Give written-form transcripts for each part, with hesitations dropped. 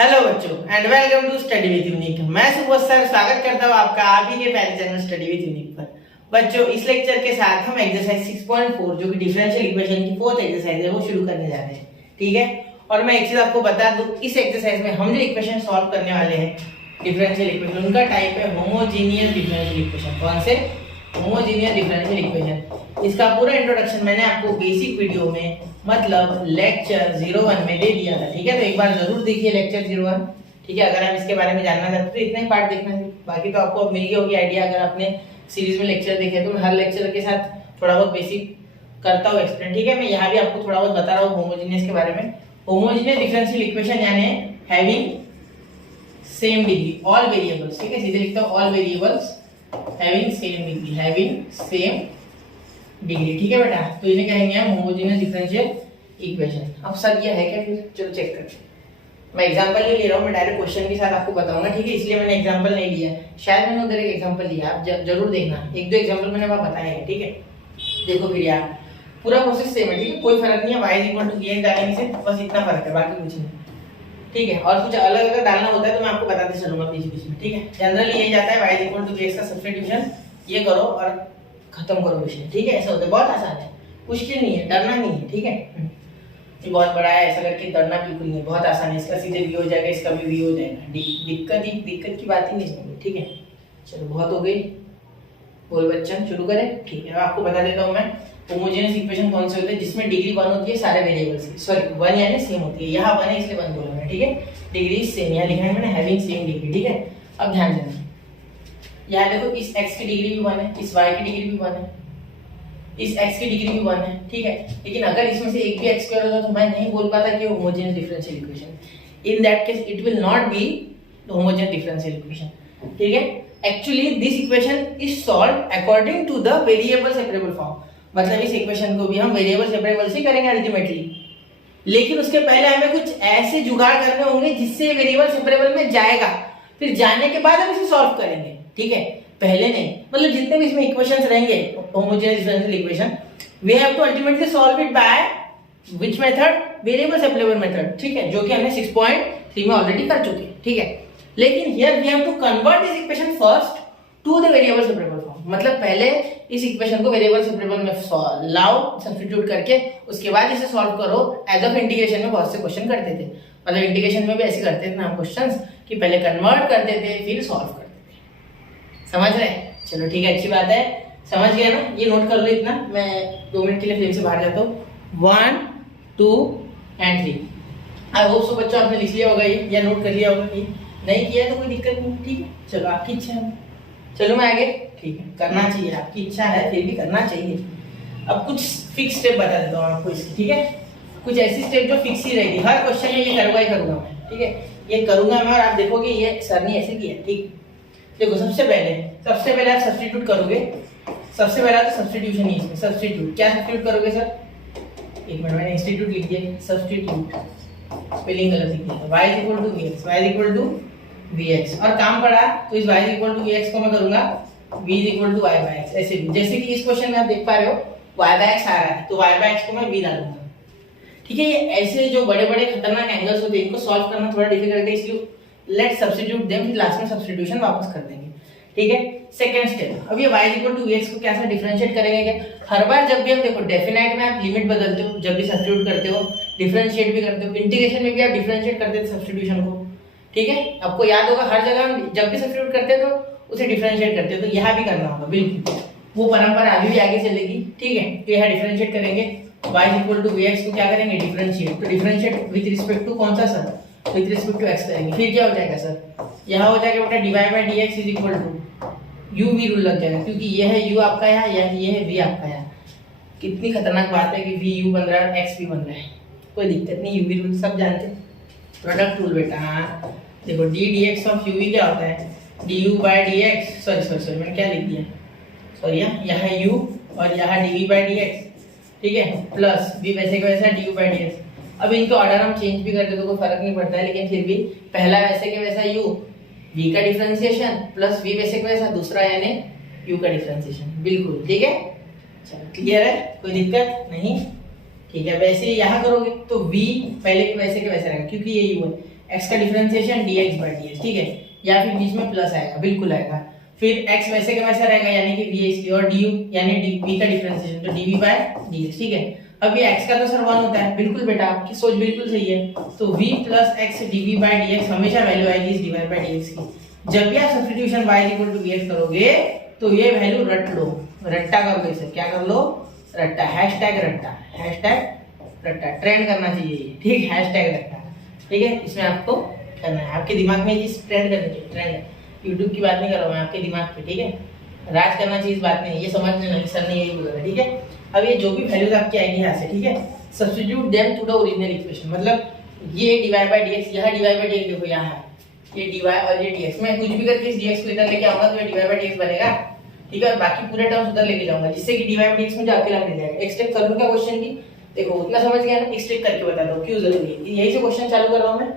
Hello बच्चों and welcome to study with Unique. मैं Subodh sir स्वागत करता हूँ आपका आप ही के प्यारे चैनल स्टडी विद यूनिक पर। बच्चों इस लेक्चर के साथ हम एक्सरसाइज 6.4 जो कि डिफरेंशियल इक्वेशन की फोर्थ एक्सरसाइज है वो शुरू करने जा रहे हैं। ठीक है, और मैं एक चीज आपको बता दूं, इस एक्सरसाइज में हम जो इक्वेशन सॉल्व करने वाले हैं डिफरेंशियल इक्वेशन, उनका टाइप है होमोजीनियस डिफरेंशियल इक्वेशन। कौन से? Homogeneous differential equation. इसका पूरा इंट्रोडक्शन मैंने आपको बेसिक वीडियो में मतलब लेक्चर 01 में दे दिया था। ठीक है, तो एक बार जरूर देखिए लेक्चर 01। ठीक है, अगर आप इसके बारे में जानना चाहते तो इतना ही पार्ट देखना है, बाकी तो आपको अब मिल गई होगी आइडिया। अगर आपने सीरीज में लेक्चर देखे तो मैं हर लेक्चर के साथ थोड़ा बहुत बेसिक करता हूँ एक्सप्लेन। ठीक है, मैं यहाँ भी आपको थोड़ा बहुत बता रहा हूँ होमोजीनियस के बारे में। होमोजीनियस डिफरेंशियल इक्वेशन यानी having same degree all variables. ठीक है, सीधे लिखता हूँ all variables having same degree, having same degree. ठीक है बेटा, तो इन्हें कहेंगे हम होमोजेनियस डिफरेंशियल इक्वेशन। अब सर ये है क्या? फिर चलो चेक करते हैं। मैं एग्जांपल नहीं ले रहा हूँ, मैं डायरेक्ट क्वेश्चन के साथ आपको बताऊंगा। ठीक है, इसलिए मैंने एग्जांपल नहीं लिया है। शायद मैंने उधर एक एग्जांपल लिया, आप जरूर देखना, एक दो एग्जांपल मैंने वहां बताए हैं। ठीक है, देखो फिर यार पूरा प्रोसेस सेम है। ठीक है, कोई फर्क नहीं है, y = डालने से बस इतना फर्क है, बाकी कुछ नहीं। ठीक है, और कुछ अलग अगर डालना होता है तो मैं आपको बताते चलूंगा बीच बीच में। ठीक है, जनरली यही जाता है y = का सब्स्टिट्यूशन ये करो और खत्म करो विषय। ठीक है, ऐसा होता है, बहुत आसान है, मुश्किल नहीं है, डरना नहीं है। ठीक है, ये बहुत बड़ा है, ऐसा करके डरना बिल्कुल नहीं है, बहुत आसान है। इसका सीधे भी हो जाएगा, इसका भी हो जाएगा, दिक्कत की बात ही नहीं है। ठीक है, चलो बहुत हो गई, बोल बच्चन शुरू करें। ठीक है, आपको बता देता हूँ मैं होमोजेनियस इक्वेशन कौन से होते हैं जिसमें डिग्री 1 होती है सारे वेरिएबल्स की, सॉरी 1 यानी सेम होती है। यहाँ 1 है इसलिए 1 बोला मैंने। ठीक है, डिग्री सेम, यहाँ लिखा है मैंने हैविंग सेम डिग्री। ठीक है, अब ध्यान देना, यहाँ देखो इस x की डिग्री भी 1 है, इस y की डिग्री भी 1 है, इस x की डिग्री भी 1 है। ठीक है, लेकिन अगर इसमें से एक भी x स्क्वायर होता तो मैं नहीं बोल पाता कि homogeneous differential equation. In that case it will not be homogeneous differential equation. ठीक है, actually this equation is solved according to the variable separable form. मतलब इस इक्वेशन को भी हम वेरिएबल सेपरेबल से करेंगे अल्टीमेटली, लेकिन उसके पहले हमें कुछ ऐसे जुगाड़ करने होंगे जिससे वेरिएबल सेपरेबल में जाएगा, फिर जाने के बाद हम इसे सॉल्व करेंगे। ठीक है, पहले नहीं, मतलब जितने भी इसमें इक्वेशंस रहेंगे homogeneous differential equation, we have to ultimately solve it by which method? Variable separable method. ठीक है, जो कि हमने 6.3 में ऑलरेडी कर चुके हैं। ठीक है, लेकिन here we have to convert this equation first to the variable separable form. मतलब पहले इस इक्वेशन को वेरिएबल सेपरेबल में लाओ सब्स्टिट्यूट करके, उसके बाद इसे सॉल्व करो। एज ऑफ इंटीग्रेशन में बहुत से क्वेश्चन करते थे, मतलब इंटीग्रेशन में भी ऐसे करते थे ना क्वेश्चंस कि पहले कन्वर्ट करते थे फिर सॉल्व करते थे। समझ रहे? चलो ठीक है, अच्छी बात है, समझ गया ना? ये नोट कर लो इतना, मैं 2 मिनट के लिए फ्रेम से बाहर जाता हूँ। 1 2 एंड 3। आई होप सो बच्चों आपने लिख लिया होगा ये, या नोट कर लिया होगा। ये नहीं किया तो कोई दिक्कत नहीं। ठीक है, चलो आपकी इच्छा है, चलो मैं आगे। ठीक है, करना चाहिए, आपकी इच्छा है फिर भी करना चाहिए। अब कुछ फिक्स स्टेप बता देता हूँ आपको इसकी। ठीक है, कुछ ऐसी स्टेप जो फिक्स ही रहेगी, हर क्वेश्चन में ये करूंगा ही करूंगा मैं। ठीक है, ये करूंगा मैं और आप देखोगे ये सर ने ऐसे किया। ठीक, देखो सबसे पहले आप सब्स्टिट्यूट करोगे। सबसे पहला तो सब्स्टिट्यूशन ही इसमें। सब्स्टिट्यूट क्या सब्स्टिट्यूट करोगे सर? एक मिनट, मैंने इंस्टीट्यूट लिख दिया, सब्स्टिट्यूट स्पेलिंग गलत लिख दिया। y = vx और काम पड़ा तो इस y = vx को मैं करूंगा v = y/x। ऐसे भी जैसे कि इस क्वेश्चन में आप देख पा रहे हो y/x आ रहा है तो y/x को मैं v डालूंगा। ठीक है, ये ऐसे जो बड़े बड़े खतरनाक एंगल्स होते हैं इनको सॉल्व करना थोड़ा डिफिकल्ट है, इसलिए लेट सब्स्टिट्यूट देम, फिर लास्ट में सब्स्टिट्यूशन वापस कर देंगे। ठीक है, सेकंड स्टेप, अब ये y = vx को कैसे डिफरेंशिएट करेंगे? क्या हर बार जब भी हम देखो डेफिनेट में आप लिमिट बदलते हो, जब भी सब्स्टिट्यूट करते हो, डिफरेंशिएट भी करते हो, इंटीग्रेशन में भी आप डिफरेंशिएट करते थे सब्स्टिट्यूशन को। ठीक है, आपको याद होगा हर जगह हम जब भी सब्स्टिट्यूट करते हैं तो उसे डिफरेंशिएट करते हैं, तो यहाँ भी करना होगा बिल्कुल, वो परंपरा अभी भी आगे चलेगी। ठीक है, तो यहाँ डिफरेंशिएट करेंगे, y = vx को क्या करेंगे? डिफरेंशिएट। तो डिफरेंशिएट विद रिस्पेक्ट टू कौन सा sir? With respect to x करेंगे। फिर क्या हो जाएगा सर? यहाँ हो जाएगा बेटा dy/dx = u v रूल लग जाएगा, क्योंकि ये है u आपका यहाँ, ये है v आपका यहाँ। कितनी खतरनाक बात है कि v u बन रहा है, x v बन रहा है, कोई दिक्कत नहीं, u v रूल सब जानते हैं, प्रोडक्ट रूल बेटा। हाँ देखो d dx of u v क्या होता है? du/dx, सॉरी मैंने क्या लिख दिया, सॉरी यहाँ u और यहाँ dv/dx। ठीक है, प्लस v वैसे का वैसा du/dx। अब इनको ऑर्डर हम चेंज भी कर दे तो कोई फर्क नहीं पड़ता है, लेकिन फिर भी पहला वैसे के वैसा u, v का डिफरेंशिएशन प्लस v वैसे का वैसा दूसरा यानी u का डिफरेंशिएशन। बिल्कुल ठीक है, चलो क्लियर है, कोई दिक्कत नहीं। ठीक है, वैसे यहाँ करोगे तो v पहले के वैसे रहेगा क्योंकि ये u है, x का डिफरेंशिएशन dx बाय dx, ठीक है, या फिर बीच में प्लस आएगा, बिल्कुल आएगा। फिर x वैसे का वैसा रहेगा यानी कि v इसकी, और du यानी v का डिफरेंशिएशन तो dv बाय dx, ठीक है। अब ये x का तो सर 1 होता है, बिल्कुल बेटा आपकी सोच बिल्कुल सही है। तो v plus x dv by dx हमेशा वैल्यू आएगी इस dy बाय dx की। जब भी आप substitution y equal to vx करोगे तो ये वैल्यू रट लो, रट्टा कर लो, इसे क्या कर लो, रट्टा, हैशटैग रट्टा, हैशटैग रट्टा ट्रेंड करना चाहिए, ठीक, हैशटैग रट्टा, ठीक है। इसमें आपको करना है, आपके दिमाग में ये चीज ट्रेंड करनी चाहिए, ट्रेंड। यूट्यूब की बात नहीं कर रहा हूँ मैं, आपके दिमाग पे, ठीक है। राज करना चाहिए इस बात में, ये समझ लेना सर ने यही बोला, ठीक है। अब ये जो भी वैल्यूज आपकी आएगी यहाँ से, ठीक है, substitute them to the original equation, मतलब ये dy बाय dx, यहाँ dy बाय dx देखो यहाँ है, ये dy और ये dx, मैं कुछ भी करके इस dx को इधर लेके आऊंगा तो ये dy बाय dx बनेगा, ठीक है, और बाकी पूरे टर्म्स उधर लेके जाऊंगा, जिससे कि dy बाय dx मुझे अकेला मिल जाएगा। एक स्टेप कर लूं क्या क्वेश्चन की, देखो उतना समझ गया ना, एक स्टेप करके बता दो क्यों जरूरी है, यही से क्वेश्चन चालू कर रहा हूं मैं।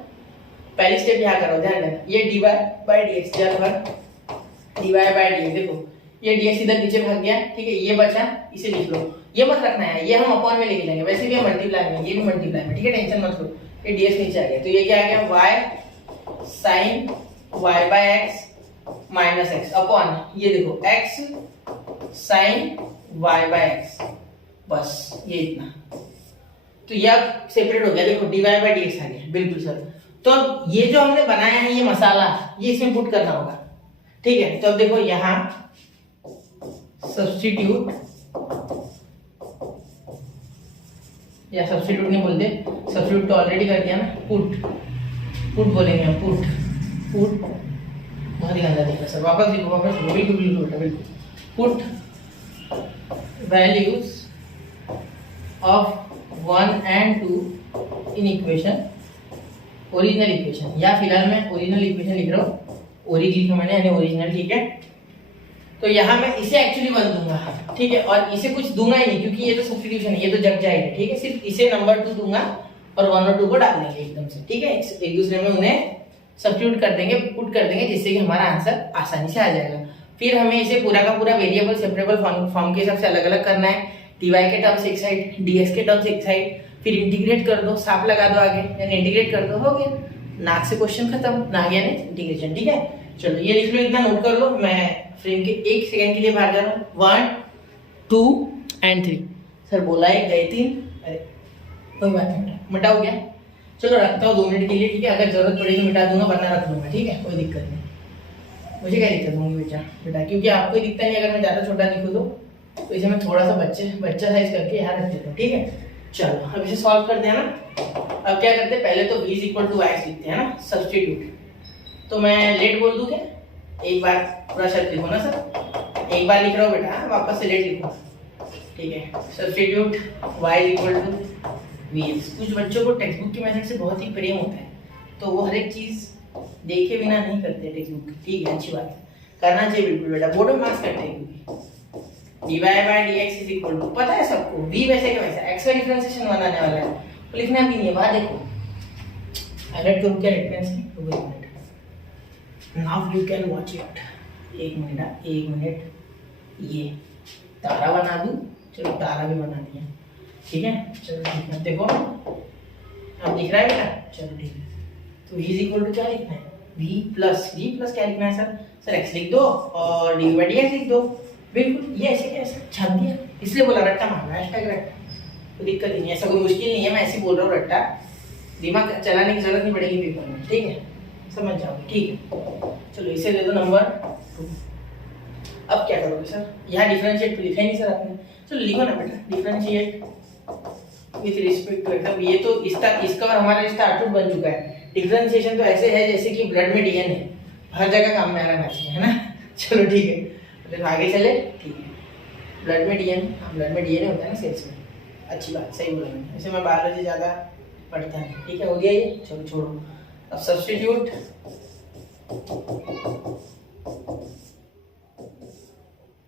पहली स्टेप यहाँ करो, ध्यान देना, ये dy बाय dx, ध्यान dy बाय dx, देखो ये dx इधर नीचे भाग गया, ठीक है, ये बचा, इसे लिख लो, ये मत रखना है, ये हम अपॉन में लेके जाएंगे, वैसे भी मल्टीप्लाई में, ये भी मल्टीप्लाई में, ठीक है, टेंशन मत लो। ये dx नीचे आ गया, तो ये क्या आ गया, y sin y by x minus x upon, ये देखो x sin y by x, बस ये इतना। तो ये अब सेपरेट हो गया, देखो dy बाय dx आ गया, बिल्कुल सर। तो अब ये जो हमने बनाया है ये मसाला, ये इसमें पुट करना होगा, ठीक है। तो अब देखो यहाँ सब्स्टिट्यूट, या सब्स्टिट्यूट नहीं बोलते, सब्स्टिट्यूट तो ऑलरेडी कर दिया ना, पुट, पुट बोलेंगे हम, पुट, पुट बहुत ही गंदा देखा सर, वापस लिखो, वापस लिखो, बिल्कुल बिल्कुल बिल्कुल, put values of 1 and 2 in equation, original equation, या फिलहाल मैं ओरिजिनल इक्वेशन लिख रहा हूँ, ओरिजिन लिखा मैंने यानी ओरिजिनल, ठीक है। तो यहाँ मैं इसे एक्चुअली 1 दूंगा, ठीक है, और इसे कुछ दूंगा ही नहीं क्योंकि ये तो सब्स्टिट्यूशन है, ये तो जग जाएगा, ठीक है, सिर्फ इसे नंबर 2 दूंगा और 1 और 2 को डाल देंगे एकदम से, ठीक है, एक दूसरे में उन्हें सब्स्टिट्यूट कर देंगे, पुट कर देंगे, जिससे कि हमारा आंसर आसानी से आ जाएगा। फिर हमें इसे पूरा का पूरा वेरिएबल सेपरेबल फॉर्म के हिसाब से अलग अलग करना है, dy के टर्म्स एक साइड, dx के टर्म्स एक साइड, फिर इंटीग्रेट कर दो, साफ लगा दो आगे, यानी इंटीग्रेट कर दो, हो गया, नाक से क्वेश्चन खत्म, ना गया नहीं इंटीग्रेशन, ठीक है। चलो ये लिख लो, इतना नोट कर लो, मैं फ्रेम के 1 सेकंड के लिए बाहर जा रहा हूँ, 1 2 and 3, सर बोला है गए 3, अरे कोई बात नहीं, मिटा हो गया, चलो रखता हूँ 2 मिनट के लिए, ठीक है, अगर जरूरत पड़ेगी तो मिटा दूंगा, वरना रख लूंगा, ठीक है, कोई दिक्कत नहीं, मुझे क्या दिक्कत होगी बेटा, क्योंकि आपको दिखता नहीं अगर मैं ज्यादा छोटा लिखूँ तो इसे मैं थोड़ा सा बच्चा साइज करके यहाँ रख देता हूँ, ठीक है। चलो अब इसे सॉल्व करते हैं ना। अब क्या करते हैं, पहले तो v इक्वल टू x लिखते हैं ना, सब्स्टिट्यूट। तो मैं लेट बोल दूं क्या, एक बार पूरा शब्द लिखो ना सर, एक बार लिख रहा हूँ बेटा, वापस से लेट लिखो, ठीक है। Substitute y equal to vx। कुछ बच्चों को टेक्स्ट बुक की मेथड से बहुत ही प्रेम होता है, तो वो हर एक चीज देखे बिना नहीं करते टेक्स्ट बुक, ठीक है, अच्छी बात है, करना चाहिए बिल्कुल बेटा, बोर्ड में मार्क्स करते हैं क्योंकि dy bye dx is equal to, पता है सबको, v वैसे का वैसा, x का डिफरेंशिएशन बनाने वाला है, तो लिखना भी नहीं है, वहां देखो हाईलाइट करूं क्या डिफरेंस, रुको एक minute, now you can watch it, एक मिनट, ये तारा बना दूं, चलो तारा भी बना दिया, ठीक है, चलो ठीक है, देखो अब दिख रहा है बेटा, चलो ठीक है। तो v इज इक्वल टू क्या लिखना है, v प्लस क्या लिखना है सर x लिख दो और dy बाय dx लिख दो, बिल्कुल ये ऐसे कैसे छाप दिया, इसलिए बोला रट्टा मारना, हैशटैग रट्टा, तो दिक्कत नहीं है, ऐसा कोई मुश्किल नहीं है, मैं ऐसे बोल रहा हूँ रट्टा, दिमाग चलाने की जरूरत नहीं पड़ेगी पेपर में, ठीक है, समझ जाओगे, ठीक है। चलो इसे दे दो नंबर 2। अब क्या करोगे सर, यहाँ डिफरेंशिएट तो लिखा ही नहीं सर आपने, चलो लिखो ना बेटा, डिफरेंशिएट विथ रिस्पेक्ट टू एकदम, ये तो इसका और हमारा रिश्ता अटूट बन चुका है, डिफरेंशिएशन तो ऐसे है जैसे कि ब्लड में डीएनए, हर जगह काम में आ रहना चाहिए, है ना। चलो ठीक है, तो आगे चले, ठीक है, ब्लड में डीएनए होता है ना सेल्स में, अच्छी बात, सही बोला मैंने, वैसे मैं बायोलॉजी ज़्यादा पढ़ता नहीं, ठीक है, हो गया ये, चलो छोड़ो। अब substitute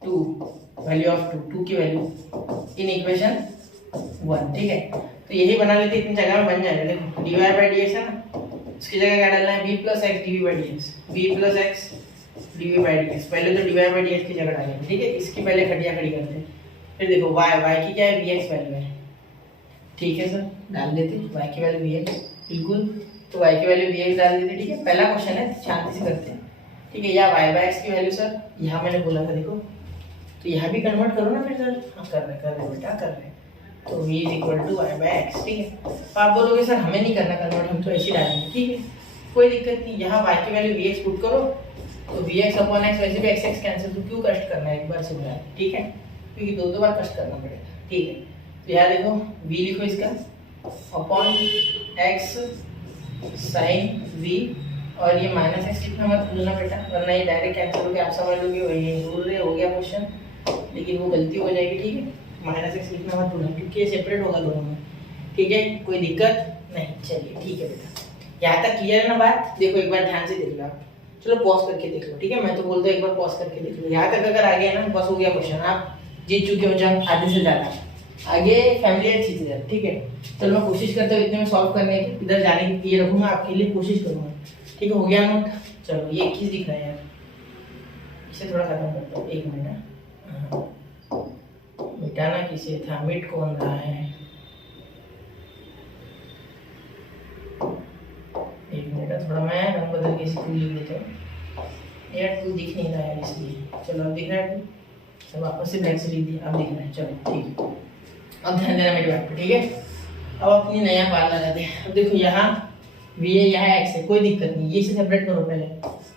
to value of two की वैल्यू इन इक्वेशन 1, ठीक है, तो यही बना लेते, इतनी जगह में बन जाएगा, देखो dy बाय dx है ना, उसकी जगह क्या डालना है, v plus x dv by dx, v plus x dv by dx, पहले तो dy बाय dx की जगह डालेंगे, ठीक है, इसकी पहले खटिया खड़ी करते हैं, फिर देखो y की क्या है, vx वैल्यू है, ठीक है सर, डाल देते y की वैल्यू vx, बिल्कुल, तो y की वैल्यू vx डाल देते, ठीक है। पहला क्वेश्चन है, शांति से करते हैं, ठीक है। या y बाय x की वैल्यू सर यहाँ मैंने बोला था देखो, तो यहाँ भी कन्वर्ट करो ना फिर सर। हाँ कर रहे बेटा कर रहे। तो v is equal to y by x, ठीक है। तो आप बोलोगे सर हमें नहीं करना कन्वर्ट, हम तो ऐसे ही डालेंगे, ठीक है, कोई दिक्कत नहीं। यहाँ y की वैल्यू vx पुट करो तो vx अपॉन x, वैसे भी x कैंसिल, तो क्यों कष्ट करना है, एक बार से बुलाए, ठीक है, क्योंकि दो बार कष्ट करना पड़ेगा, ठीक है। तो यहाँ देखो v लिखो इसका अपॉन x साइन v, और ये माइनस एक्स लिखना मत भूलना बेटा, वरना ये डायरेक्ट कैंसिल हो गया, आप समझ लोगे वही भूल रहे हो गया क्वेश्चन, लेकिन वो गलती हो जाएगी, ठीक है। माइनस एक्स लिखना मत भूलना क्योंकि ये सेपरेट होगा दोनों में, ठीक है, कोई दिक्कत नहीं। चलिए ठीक है बेटा, यहाँ तक क्लियर है ना बात। देखो एक बार ध्यान से देख लो आप, चलो पॉज करके देख लो, ठीक है, मैं तो बोलता हूँ एक बार पॉज करके देख लो। यहाँ तक अगर आ गया ना, बस हो गया क्वेश्चन, आप जीत चुके हो जंग आधे से ज्यादा। आगे फैमिलियर चीजें है, ठीक है। चलो मैं कोशिश करता हूँ इतने में सॉल्व करने की, इधर जाने की ये रखूंगा आपके लिए, कोशिश करूंगा, ठीक है। हो गया नोट। चलो ये 21 दिख रहा है यार, इसे थोड़ा खत्म करता हूँ, एक मिनट। मिटाना किसे था, मिट कौन रहा है, एक मिनट, थोड़ा मैं रंग बदल के इसे टू लिख देता हूँ यार, टू दिख नहीं रहा है इसलिए। चलो अब दिख रहा है टू, सब वापस से ब्लैक से लिख दिया, अब दिख रहा है, चलो ठीक है। अब ध्यान देना मेरी बात पे, ठीक है। अब अपनी नया पार लगाते हैं। अब देखो यहाँ v है, यहाँ x है, कोई दिक्कत नहीं, ये से सेपरेट करो पहले,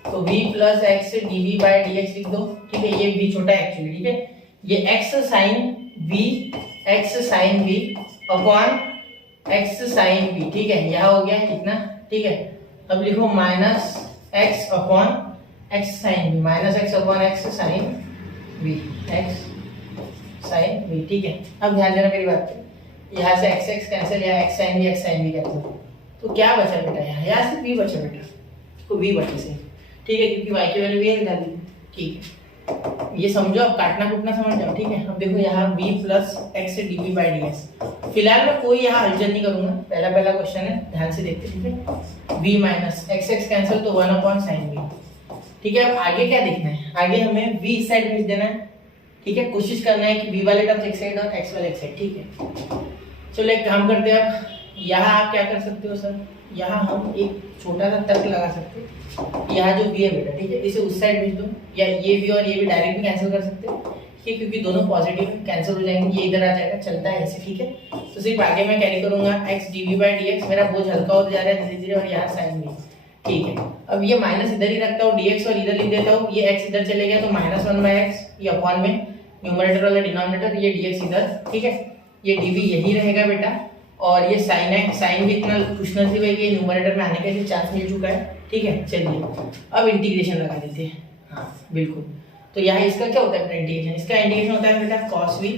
तो v plus x dv by dx लिख दो, ठीक है। ये v छोटा है एक्चुअली, ठीक है, ये x sine v upon x sine v, ठीक है, यहाँ हो गया कितना, ठीक है। अब लिखो minus x upon x sine v, minus x upon x sine v, x sine v, ठीक है। अब ध्यान देना मेरी बात पे, यहाँ से x कैंसिल, यहाँ x साइन v कैंसिल, तो क्या बचा बेटा, यहाँ से v बचा बेटा, तो v बचे से, ठीक है, क्योंकि y की वैल्यू v डाल दी, ठीक है। ये समझो, अब काटना कुटना समझ जाओ, ठीक है। अब देखो यहाँ v plus x dv by dx, फिलहाल मैं कोई यहाँ हलचल नहीं करूंगा, पहला क्वेश्चन है, ध्यान से देखते, ठीक है। v माइनस x कैंसिल, तो 1 अपॉन साइन v, ठीक है। अब आगे क्या देखना है, आगे हमें v इस साइड भेज देना है, ठीक है। कोशिश करना है कि v वाले टर्म्स एक साइड और x वाले एक साइड, ठीक है। चलो एक काम करते हैं, अब यहाँ आप क्या कर सकते हो सर, यहाँ हम एक छोटा सा तर्क लगा सकते हैं, यहाँ जो v है बेटा, ठीक है, इसे उस साइड भेज दो, या ये v और ये भी डायरेक्ट भी कैंसिल कर सकते हो, ठीक है, क्योंकि दोनों पॉजिटिव है, कैंसिल हो जाएंगे, ये इधर आ जाएगा, चलता है ऐसे, ठीक है। तो सिर्फ आगे मैं कैरी करूंगा x dv बाई dx, मेरा बोझ हल्का होता जा रहा है धीरे धीरे, और यहाँ साइन v, ठीक है। अब ये माइनस इधर ही रखता हूँ, dx और इधर लिख देता हूँ, ये x इधर चले गया तो माइनस 1 बाई एक्स, ये अपॉन में न्यूमरेटर वाला डिनोमिनेटर, ये dx इधर, ठीक है, ये dv यही रहेगा बेटा, और ये साइन है, साइन भी इतना खुशनसीब है कि न्यूमरेटर में आने का चांस मिल चुका है, ठीक है। चलिए अब इंटीग्रेशन लगा देते हैं, हाँ बिल्कुल। तो यहाँ इसका क्या होता है बेटा इंटीग्रेशन, इसका इंटीग्रेशन होता है बेटा cos v,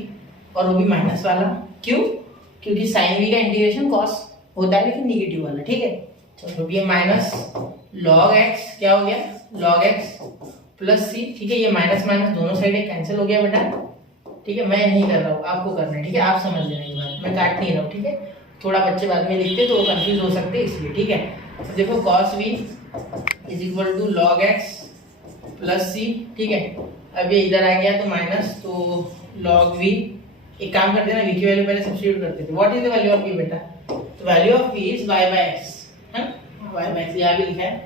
और वो भी माइनस वाला, क्यों, क्योंकि साइन v का इंटीग्रेशन cos होता है लेकिन निगेटिव वाला, ठीक है। चलो ये माइनस log x, क्या हो गया log x प्लस c, ठीक है, ये माइनस माइनस दोनों साइड कैंसिल हो गया बेटा, ठीक है। मैं नहीं कर रहा हूँ, आपको करना है, ठीक है, आप समझ लेना ये बात, मैं काट नहीं रहा हूँ, ठीक है। थोड़ा बच्चे बाद में लिखते तो वो कंफ्यूज हो सकते हैं इसलिए, ठीक है। तो देखो cos v is equal to log x plus c, ठीक है। अब ये इधर आ गया तो माइनस, तो log v, एक काम करते हैं ना, v की वैल्यू पहले सब्स्टिट्यूट करते थे। What is the value of v बेटा, तो value of v is y by x, है ना, y बाय x यहाँ भी लिखा है,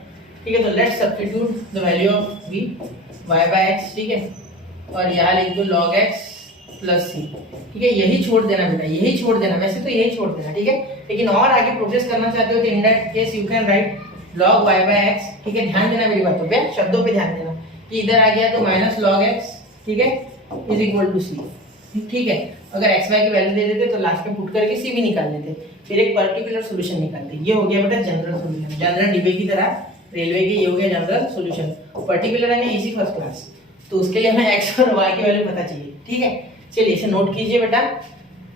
ठीक है। तो let's substitute the value of v y by x, ठीक है, और यहाँ लिख दो log x प्लस सी, ठीक है। यही छोड़ देना बेटा, यही छोड़ देना, वैसे तो यही छोड़ देना, ठीक है, लेकिन और आगे प्रोग्रेस करना चाहते हो तो in that case you can write log y by x, ठीक है। ध्यान देना मेरी बातों पे, शब्दों पे ध्यान देना कि इधर आ गया तो माइनस log x, ठीक है, इज इक्वल टू सी, ठीक है। अगर x y की वैल्यू दे देते तो लास्ट में पुट करके c भी निकाल लेते, फिर एक पर्टिकुलर सॉल्यूशन निकालते। ये हो गया बेटा जनरल सॉल्यूशन, जनरल डिबे की तरह रेलवे की, ये हो गया जनरल सॉल्यूशन। पर्टिकुलर है ना इजी फर्स्ट क्लास, तो उसके लिए हमें x और y की वैल्यू पता चाहिए, ठीक है। चलिए इसे नोट कीजिए बेटा,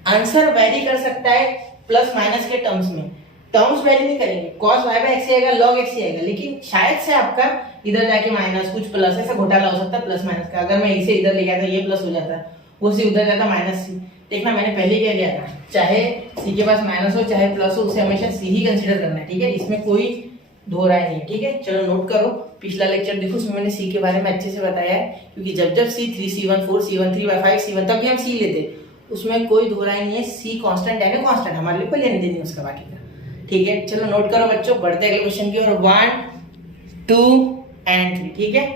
आंसर वेरी कर सकता है प्लस माइनस के टर्म्स में, टर्म्स वेरी नहीं करेंगे, cos y बाय x आएगा, log x आएगा, लेकिन शायद से आपका इधर जाके माइनस कुछ प्लस, ऐसा घोटाला हो सकता है प्लस माइनस का। अगर मैं इसे इधर ले गया था ये प्लस हो जाता, वो से उधर जाता माइनस सी। देखना मैंने पहले क्या लिया था, चाहे सी के पास माइनस हो चाहे प्लस हो, उसे हमेशा सी ही कंसीडर करना है, ठीक है, इसमें कोई दो राय नहीं है, ठीक है। चलो नोट करो, पिछला लेक्चर देखो, उसमें मैंने सी के बारे में अच्छे से बताया है, क्योंकि जब जब C3 C1 4 C1 3 5 C1 तब भी हम सी लेते, उसमें कोई दो राय नहीं है, सी कांस्टेंट है ना, कांस्टेंट हमारे लिए कोई लेने देनी उसका बाकी का, ठीक है, चलो नोट करो बच्चों, बढ़ते अगले क्वेश्चन की ओर। 1 2 एंड 3, ठीक है।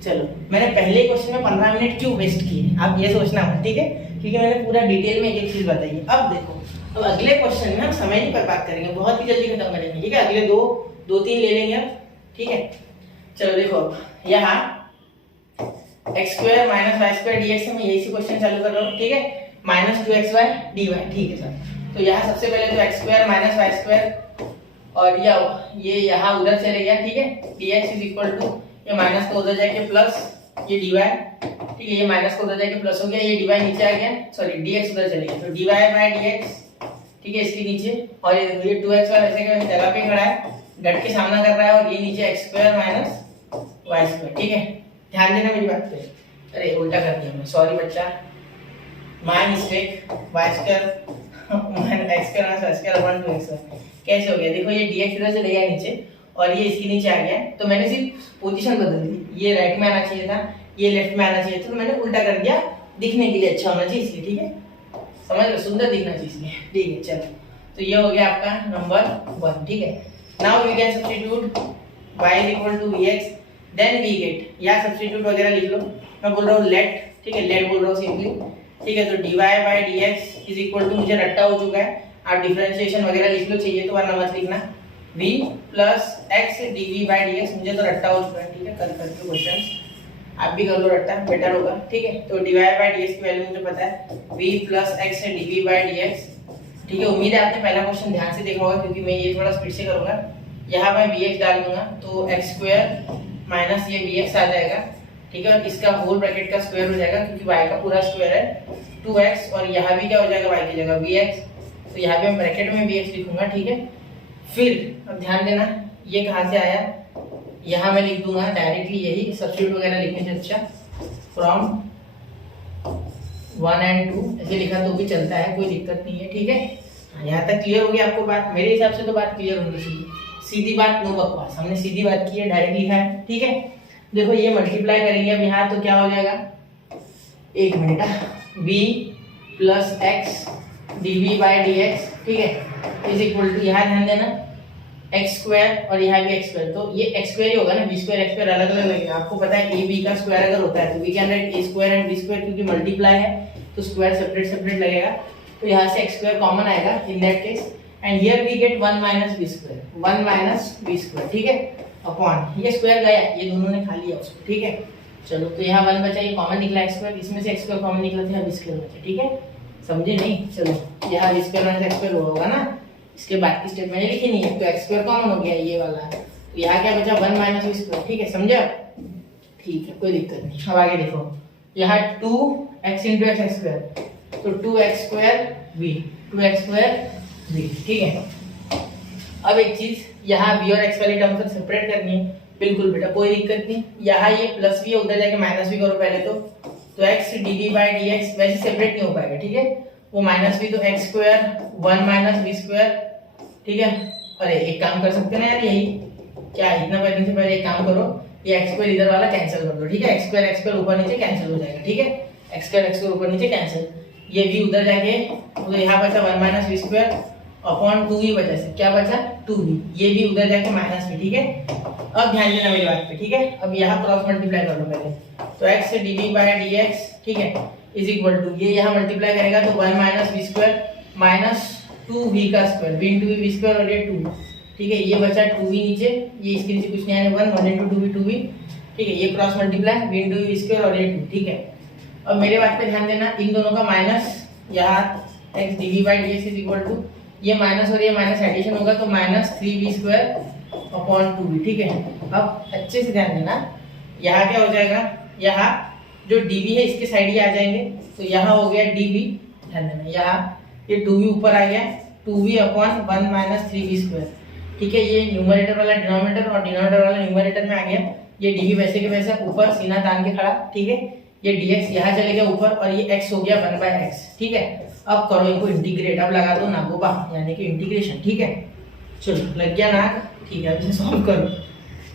चलो मैंने पहले क्वेश्चन में 15 मिनट क्यों वेस्ट किए, आप ये सोचना मत, ठीक है, क्योंकि मैंने पूरा डिटेल में एक चीज बताई है। अब देखो, अब अगले क्वेश्चन में हम समय नहीं बर्बाद करेंगे, बहुत ही जल्दी खत्म करेंगे, ठीक है। अगले दो तीन ले लेंगे अब, ठीक है। चलो देखो, अब यहाँ x square minus y square d x में यही से क्वेश्चन चालू कर रहा हूँ, ठीक है। माइनस 2xy dy, ठीक है सर। तो यहाँ सबसे पहले तो x square minus y square और ये यहाँ उधर चले गया, ठीक है। dx इज इक्वल टू ये माइनस को उधर जाके प्लस ये dy, ठीक है। ये माइनस को उधर जाके प्लस हो गया, ये dy नीचे आ गया, सॉरी dx उधर चले गया, तो dy बाय dx, ठीक है, इसके नीचे। और ये 2xy वैसे के जगह पे खड़ा है, डट के सामना कर रहा है, और ये नीचे x square minus y square, ठीक है। ध्यान देना मेरी बात पे, अरे उल्टा कर दिया मैं, सॉरी बच्चा, my mistake. Y square x square minus y square upon 2x कैसे हो गया, देखो ये dx इधर चले गया नीचे और ये इसके नीचे आ गया, तो मैंने सिर्फ पोजीशन बदल दी, ये राइट में आना चाहिए था, ये लेफ्ट में आना चाहिए था, तो मैंने उल्टा कर दिया, दिखने के लिए अच्छा होना चाहिए इसलिए, ठीक है, समझ लो, सुंदर दिखना चाहिए इसलिए, ठीक है। चलो तो ये हो गया आपका नंबर 1, ठीक है। Now we can substitute y is equal to vx, then we get, या सब्स्टिट्यूट वगैरह लिख लो, मैं बोल रहा हूँ लेट, ठीक है, लेट बोल रहा हूँ सिंपली, ठीक है। तो dy bye dx is equal to, मुझे रट्टा हो चुका है, आप डिफरेंशिएशन वगैरह लिख लो, चाहिए तो वरना मत लिखना, v plus x dv by dx, मुझे तो रट्टा हो चुका है, ठीक है। कर करके क्वेश्चन आप भी कर लो रट्टा, बेटर होगा, ठीक है। तो dy बाय dx की वैल्यू मुझे पता है, v plus x dv by dx, ठीक है। उम्मीद है आपने पहला क्वेश्चन ध्यान से देखा होगा, क्योंकि मैं ये थोड़ा स्पीड से करूंगा। यहाँ मैं vx डाल दूंगा, तो x स्क्वायर माइनस ये vx आ जाएगा, ठीक है, और इसका होल ब्रैकेट का स्क्वायर हो जाएगा, क्योंकि y का पूरा स्क्वायर है 2x, और यहाँ भी क्या हो जाएगा, y की जगह vx, तो यहाँ पे मैं ब्रैकेट में vx लिखूंगा, ठीक है। फिर अब ध्यान देना, ये कहाँ से आया, यहाँ मैं लिख दूंगा डायरेक्टली, यही सब्स्टिट्यूट वगैरह लिखने से अच्छा फ्रॉम 1 and 2 ऐसे लिखा तो भी चलता है, कोई दिक्कत नहीं है, ठीक है। यहाँ तक क्लियर हो गया आपको बात, मेरे हिसाब से तो बात क्लियर होनी चाहिए, सीधी बात, नो बकवास, हमने सीधी बात की है, डायरेक्ट लिखा है, ठीक है। देखो ये मल्टीप्लाई करेंगे अब यहाँ, तो क्या हो जाएगा, एक minute, v plus x dv by dx, ठीक है, इज इक्वल टू, यहाँ ध्यान देना x स्क्वायर और यहाँ भी x स्क्वायर, तो ये x स्क्वायर ही होगा ना, v स्क्वायर x स्क्वायर अलग अलग लगेगा, आपको पता है a b का स्क्वायर अगर होता है तो we can write a square and b square, क्योंकि मल्टीप्लाई है तो स्क्वायर सेपरेट सेपरेट लगेगा, तो यहाँ से x स्क्वायर कॉमन आएगा in that case, and here we get 1 minus b square, 1 minus b square, ठीक है, अपॉन ये स्क्वायर गया, ये दोनों ने खा लिया उसको, ठीक है। चलो तो यहाँ 1 बचा, ये कॉमन निकला x स्क्वायर, इसमें से x स्क्वायर कॉमन निकला था, b स्क्वायर बचा, ठीक है, समझे नहीं। चलो यहाँ b square minus x square होगा ना, इसके बाद की स्टेप मैंने लिखी नहीं है, तो x स्क्वायर कॉमन हो गया, ये वाला है, तो यहाँ क्या बचा, 1 माइनस b स्क्वायर, ठीक है, समझे, ठीक है, कोई दिक्कत नहीं। अब आगे देखो, यहाँ 2x इंटू एक्स स्क्वायर, तो 2x square v, 2x square v, ठीक है। अब एक चीज, यहाँ v और x वाली टर्म से सेपरेट करनी है, बिल्कुल बेटा कोई दिक्कत नहीं, यहाँ ये प्लस v उधर जाके माइनस v करो पहले तो x dv बाय dx वैसे सेपरेट नहीं हो पाएगा, ठीक है, वो माइनस v, तो x square 1 minus v square, ठीक है। अरे एक काम कर सकते हैं ना यार, यही क्या, इतना करने से पहले एक काम करो, ये x स्क्वायर इधर वाला कैंसिल कर दो, ठीक है, x स्क्वायर ऊपर नीचे कैंसिल हो जाएगा, ठीक है, x स्क्वायर ऊपर नीचे कैंसिल, ये v उधर जाके, तो यहाँ बचा 1 minus v square upon 2v बचा, से क्या बचा 2v, ये भी उधर जाके माइनस v, ठीक है। अब ध्यान देना मेरी बात पे, ठीक है। अब यहाँ क्रॉस मल्टीप्लाई कर लो पहले, तो x dv बाय dx, ठीक है, इज इक्वल टू, ये यहाँ मल्टीप्लाई करेगा तो 1 minus v square minus 2v का square, v into v square और ये 2, ठीक है, ये बचा 2v नीचे, ये इसके नीचे कुछ नहीं आया, 1 इंटू 2v 2v, ठीक है, ये cross multiply v into v square और ये 2, ठीक है। अब मेरे बात पे ध्यान देना, इन दोनों का माइनस, यहाँ x dv by dx is equal to, ये माइनस और ये माइनस एडिशन होगा, तो minus 3v square upon 2v, ठीक है। अब अच्छे से ध्यान देना, यहाँ क्या हो जाएगा, यहाँ जो dv है इसके साइड ही आ जाएंगे, तो यहाँ हो गया dv, ध्यान देना, यहाँ ये 2v ऊपर आ गया, 2v upon 1 minus 3v square, ठीक है, ये न्यूमरेटर वाला डिनोमिनेटर और डिनोमिनेटर वाला न्यूमरेटर में आ गया, ये dv वैसे के वैसा ऊपर सीना तान के खड़ा, ठीक है, ये dx यहाँ चले गया ऊपर, और ये x हो गया 1/x, ठीक है। अब करो इनको इंटीग्रेट, अब लगा दो नागोबा यानी कि इंटीग्रेशन, ठीक है। चलो लग गया नाग, ठीक है, अब इसे सॉल्व करो,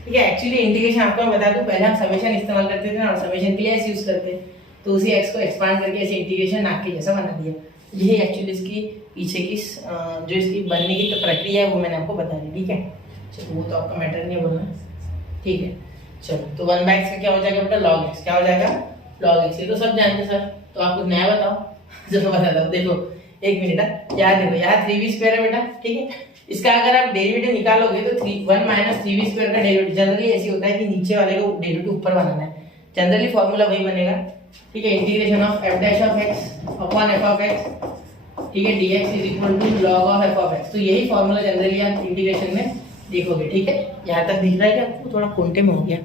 ठीक है। एक्चुअली इंटीग्रेशन आपको मैं बता दूं, पहले हम समेशन इस्तेमाल करते थे और समेशन के लिए ऐसे यूज करते, तो उसी x को एक्सपांड करके ऐसे इंटीग्रेशन नाग के जैसा बना दिया, यही एक्चुअली इसकी पीछे की जो इसकी बनने की प्रक्रिया है वो मैंने आपको बता दी, ठीक है। चलो वो तो आपका मैटर नहीं है बोलना, ठीक है। चलो तो 1/x का क्या हो जाएगा बेटा, log x। क्या हो जाएगा, log x। ये तो सब जानते हैं सर, तो आप कुछ नया बताओ। चलो बताता हूँ, देखो एक मिनट, यहाँ देखो, यहाँ 3v² है बेटा, ठीक है। इसका अगर आप डेरिवेटिव निकालोगे तो 1 - 3v² का डेरिवेटिव जनरली ऐसे होता है कि नीचे वाले को डेरिवेटिव ऊपर बनाना है, जनरली फॉर्मूला वही बनेगा, ठीक है। Integration of f' upon f(x), ठीक है, dx = log of f(x). तो यही फॉर्मूला जनरली आप इंटीग्रेशन में देखोगे, ठीक है। यहाँ तक दिख रहा है कि आपको थोड़ा कोंटे में हो गया,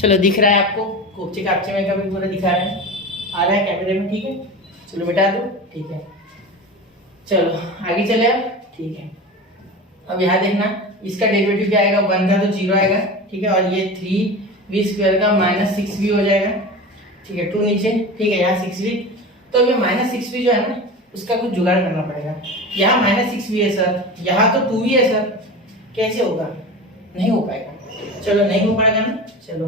चलो दिख रहा है आपको, कोपचे कापचे में कभी पूरा दिखा रहा है, आ रहा है कैमरे में, ठीक है। चलो मिटा दो, ठीक है। चलो आगे चले अब, ठीक है। अब यहाँ देखना, इसका डेरिवेटिव क्या आएगा, 1 था तो 0 आएगा, ठीक है। और ये 3v² का -6v हो जाएगा, ठीक है। 2 नीचे, ठीक है, यहाँ 6v। तो अब ये -6v जो है ना, उसका कुछ जुगाड़ करना पड़ेगा। यहाँ -6v है सर, यहाँ तो 2v है सर, कैसे होगा, नहीं हो पाएगा। चलो नहीं हो पाएगा ना, चलो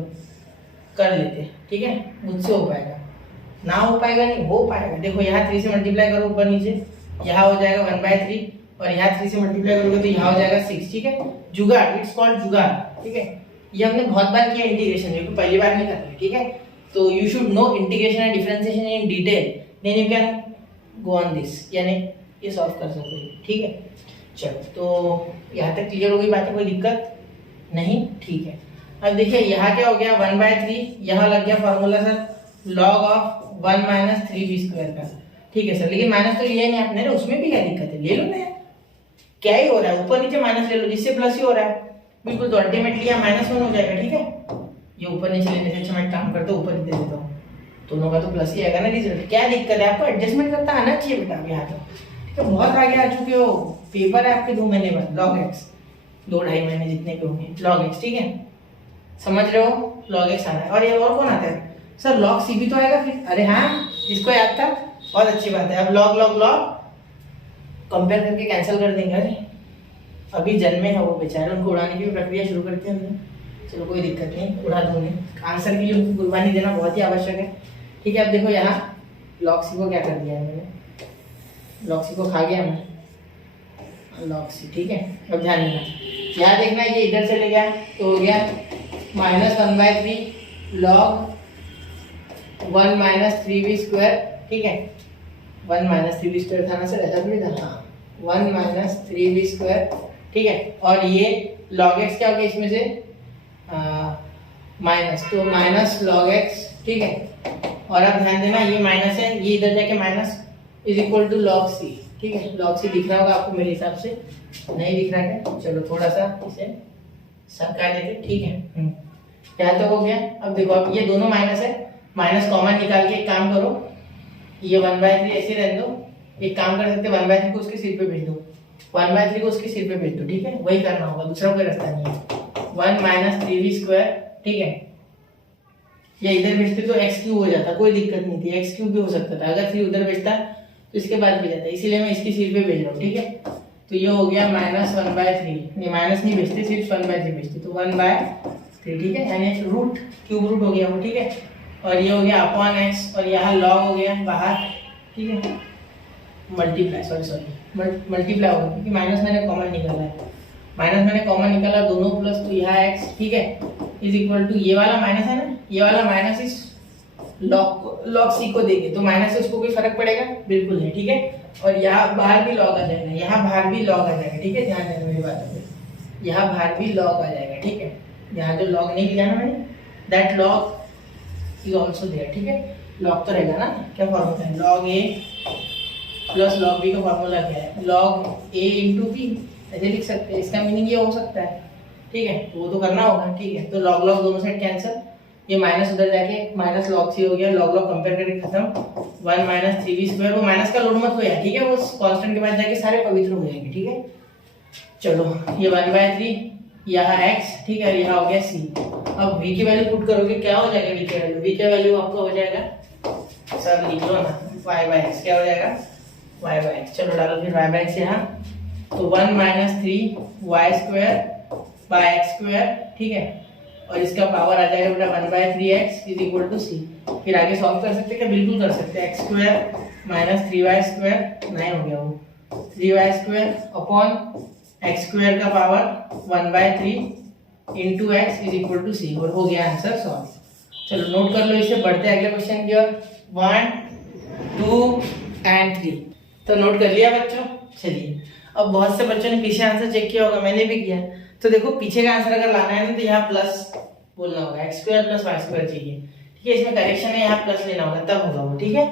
कर लेते, ठीक है। मुझसे हो पाएगा, ना हो पाएगा नहीं, हो पाएगा। देखो यहाँ 3 से मल्टीप्लाई करो ऊपर नीचे, यहाँ हो जाएगा 1/3, और यहाँ 3 से मल्टीप्लाई करोगे तो यहाँ हो जाएगा 6, ठीक है। जुगाड़, इट्स कॉल्ड जुगाड़, ठीक है। ये हमने बहुत बार किया इंटीग्रेशन, ये पहली बार नहीं करते, ठीक है। तो you should know integration and differentiation in detail, then you can go on this, यानी ये सॉल्व कर सकोगे, ठीक है। चलो तो यहाँ तक क्लियर हो गई बात, कोई दिक्कत नहीं, ठीक है। अब देखिए यहाँ क्या हो गया, 1/3, यहाँ लग गया formula sir log of 1 - 3v² का, ठीक है सर। लेकिन माइनस तो लिया नहीं आपने, उसमें भी क्या दिक्कत है, ले लो ना, क्या ही हो रहा है, ऊपर नीचे माइनस ले लो, जिससे प्लस ही हो रहा है, बिल्कुल। तो अल्टीमेटली यहाँ -1 हो जाएगा, ठीक है। ये ऊपर नीचे लेने से अच्छा मैं काम करता हूँ, ऊपर ही दे देता हूँ, दोनों का तो प्लस ही आएगा ना रिजल्ट। क्या दिक्कत है, आपको एडजस्टमेंट करता आना चाहिए बेटा, अभी यहाँ तक, ठीक है। बहुत आगे आ चुके हो, पेपर है आपके 2 महीने बाद, log x, 2-2.5 महीने जितने के होंगे, log x, ठीक है। समझ रहे हो, log x आना है। और ये और कौन आता है सर, log c भी तो आएगा फिर, अरे हाँ, जिसको याद था, बहुत अच्छी बात है। अब log कंपेयर करके कैंसिल कर देंगे, अरे अभी जन्मे है वो बेचारे, उनको उड़ाने की प्रक्रिया शुरू करते हैं हमने। चलो कोई दिक्कत नहीं, उड़ा दूंगे, आंसर के लिए उनको कुर्बानी देना बहुत ही आवश्यक है, ठीक है। अब देखो यहाँ log c को क्या कर दिया है मैंने, log c को खा गया मैं, log c, ठीक है। अब ध्यान देना, यहाँ देखना, ये इधर चले गया तो हो गया -1/3 log 1 - 3v², ठीक है। 1 - 3v² था ना सर, ऐसा थोड़ी था, हाँ 1 - 3v², ठीक है। और ये log x क्या हो गया इसमें से, माइनस, तो -log x, ठीक है। और अब ध्यान देना, ये माइनस है, ये इधर जाके माइनस = log c, ठीक है। log c दिख रहा होगा आपको मेरे हिसाब से, नहीं दिख रहा है, चलो थोड़ा सा इसे सरका देते, ठीक है। क्या तो हो गया। अब देखो, अब ये दोनों माइनस है, माइनस कॉमन निकाल के एक काम करो, ये 1/3 ऐसे रहने दो, एक काम कर सकते 1/3 को उसके सिर पे भेज दो, 1/3 को उसके सिर पे भेज दो, ठीक है। वही करना होगा, दूसरा कोई रास्ता नहीं है। 1 - 3v², ठीक है। या इधर भेजते तो x³ हो जाता, कोई दिक्कत नहीं थी, x³ भी हो सकता था, अगर 3 उधर भेजता तो इसके बाद भेज जाता, इसीलिए मैं इसके सिर पे भेज रहा हूँ, ठीक है। तो ये हो गया -1/3, नहीं माइनस नहीं भेजते, सिर्फ 1/3 भेजते, तो 1/3, ठीक है। यानी क्यूब रूट हो गया वो, ठीक है। और ये हो गया अपॉन x, और यहाँ log हो गया बाहर, ठीक है। मल्टीप्लाई, सॉरी मल्टीप्लाई होगा, क्योंकि माइनस मैंने कॉमन निकाला है, माइनस मैंने कॉमन निकाला, दोनों प्लस, तो यहाँ x, ठीक है, = ये वाला माइनस है ना, ये वाला माइनस इस log c को देंगे, तो माइनस से उसको कोई फर्क पड़ेगा, बिल्कुल नहीं, ठीक है। और यहाँ बाहर भी log आ जाएगा, यहाँ बाहर भी log आ जाएगा, ठीक है। ध्यान देना मेरी बातों पे, यहाँ बाहर भी log आ जाएगा, ठीक है। यहाँ जो log नहीं लिया ना मैंने, that log is also there, ठीक है। log तो रहेगा ना, क्या फॉर्मूला है, log a + log b का फॉर्मूला क्या है, log a × b, ऐसे लिख सकते हैं, इसका मीनिंग ये हो सकता है, ठीक है। तो वो तो करना होगा, ठीक है। तो log दोनों साइड कैंसिल, ये माइनस उधर जाके -log c हो गया, log कंपेयर करके खत्म। 1 - 3v², वो माइनस का लोड मत लो यार, ठीक है, वो कांस्टेंट के बाद जाके सारे पवित्र हो जाएंगे, ठीक है। चलो ये 1/3, यहाँ x, ठीक है, यहाँ हो गया c। अब v की वैल्यू पुट करोगे, क्या हो जाएगा v की वैल्यू, v की वैल्यू आपका हो जाएगा, सर लिख लो ना, y/x, क्या हो जाएगा, y/x। चलो डालो फिर y/x यहाँ, तो 1 - 3y² / x², ठीक है। और इसका पावर आ जाएगा बेटा 1/3x इज इक्वल टू सी। फिर आगे सॉल्व कर सकते हैं क्या? बिल्कुल कर सकते हैं। x square minus 3y square 9 हो गया वो, 3y square upon x square का power 1/3 into x is equal to c, और हो गया आंसर सॉल्व। चलो नोट कर लो इसे, बढ़ते हैं अगले क्वेश्चन की ओर। 1, 2 एंड 3 तो नोट कर लिया बच्चों। चलिए अब बहुत से बच्चों ने पीछे आंसर चेक किया होगा, मैंने भी किया। तो देखो पीछे का आंसर अगर लाना है ना तो यहाँ प्लस बोलना होगा, x square plus y square चाहिए, ठीक है। इसमें करेक्शन है, यहाँ प्लस लेना होगा तब होगा वो, ठीक है।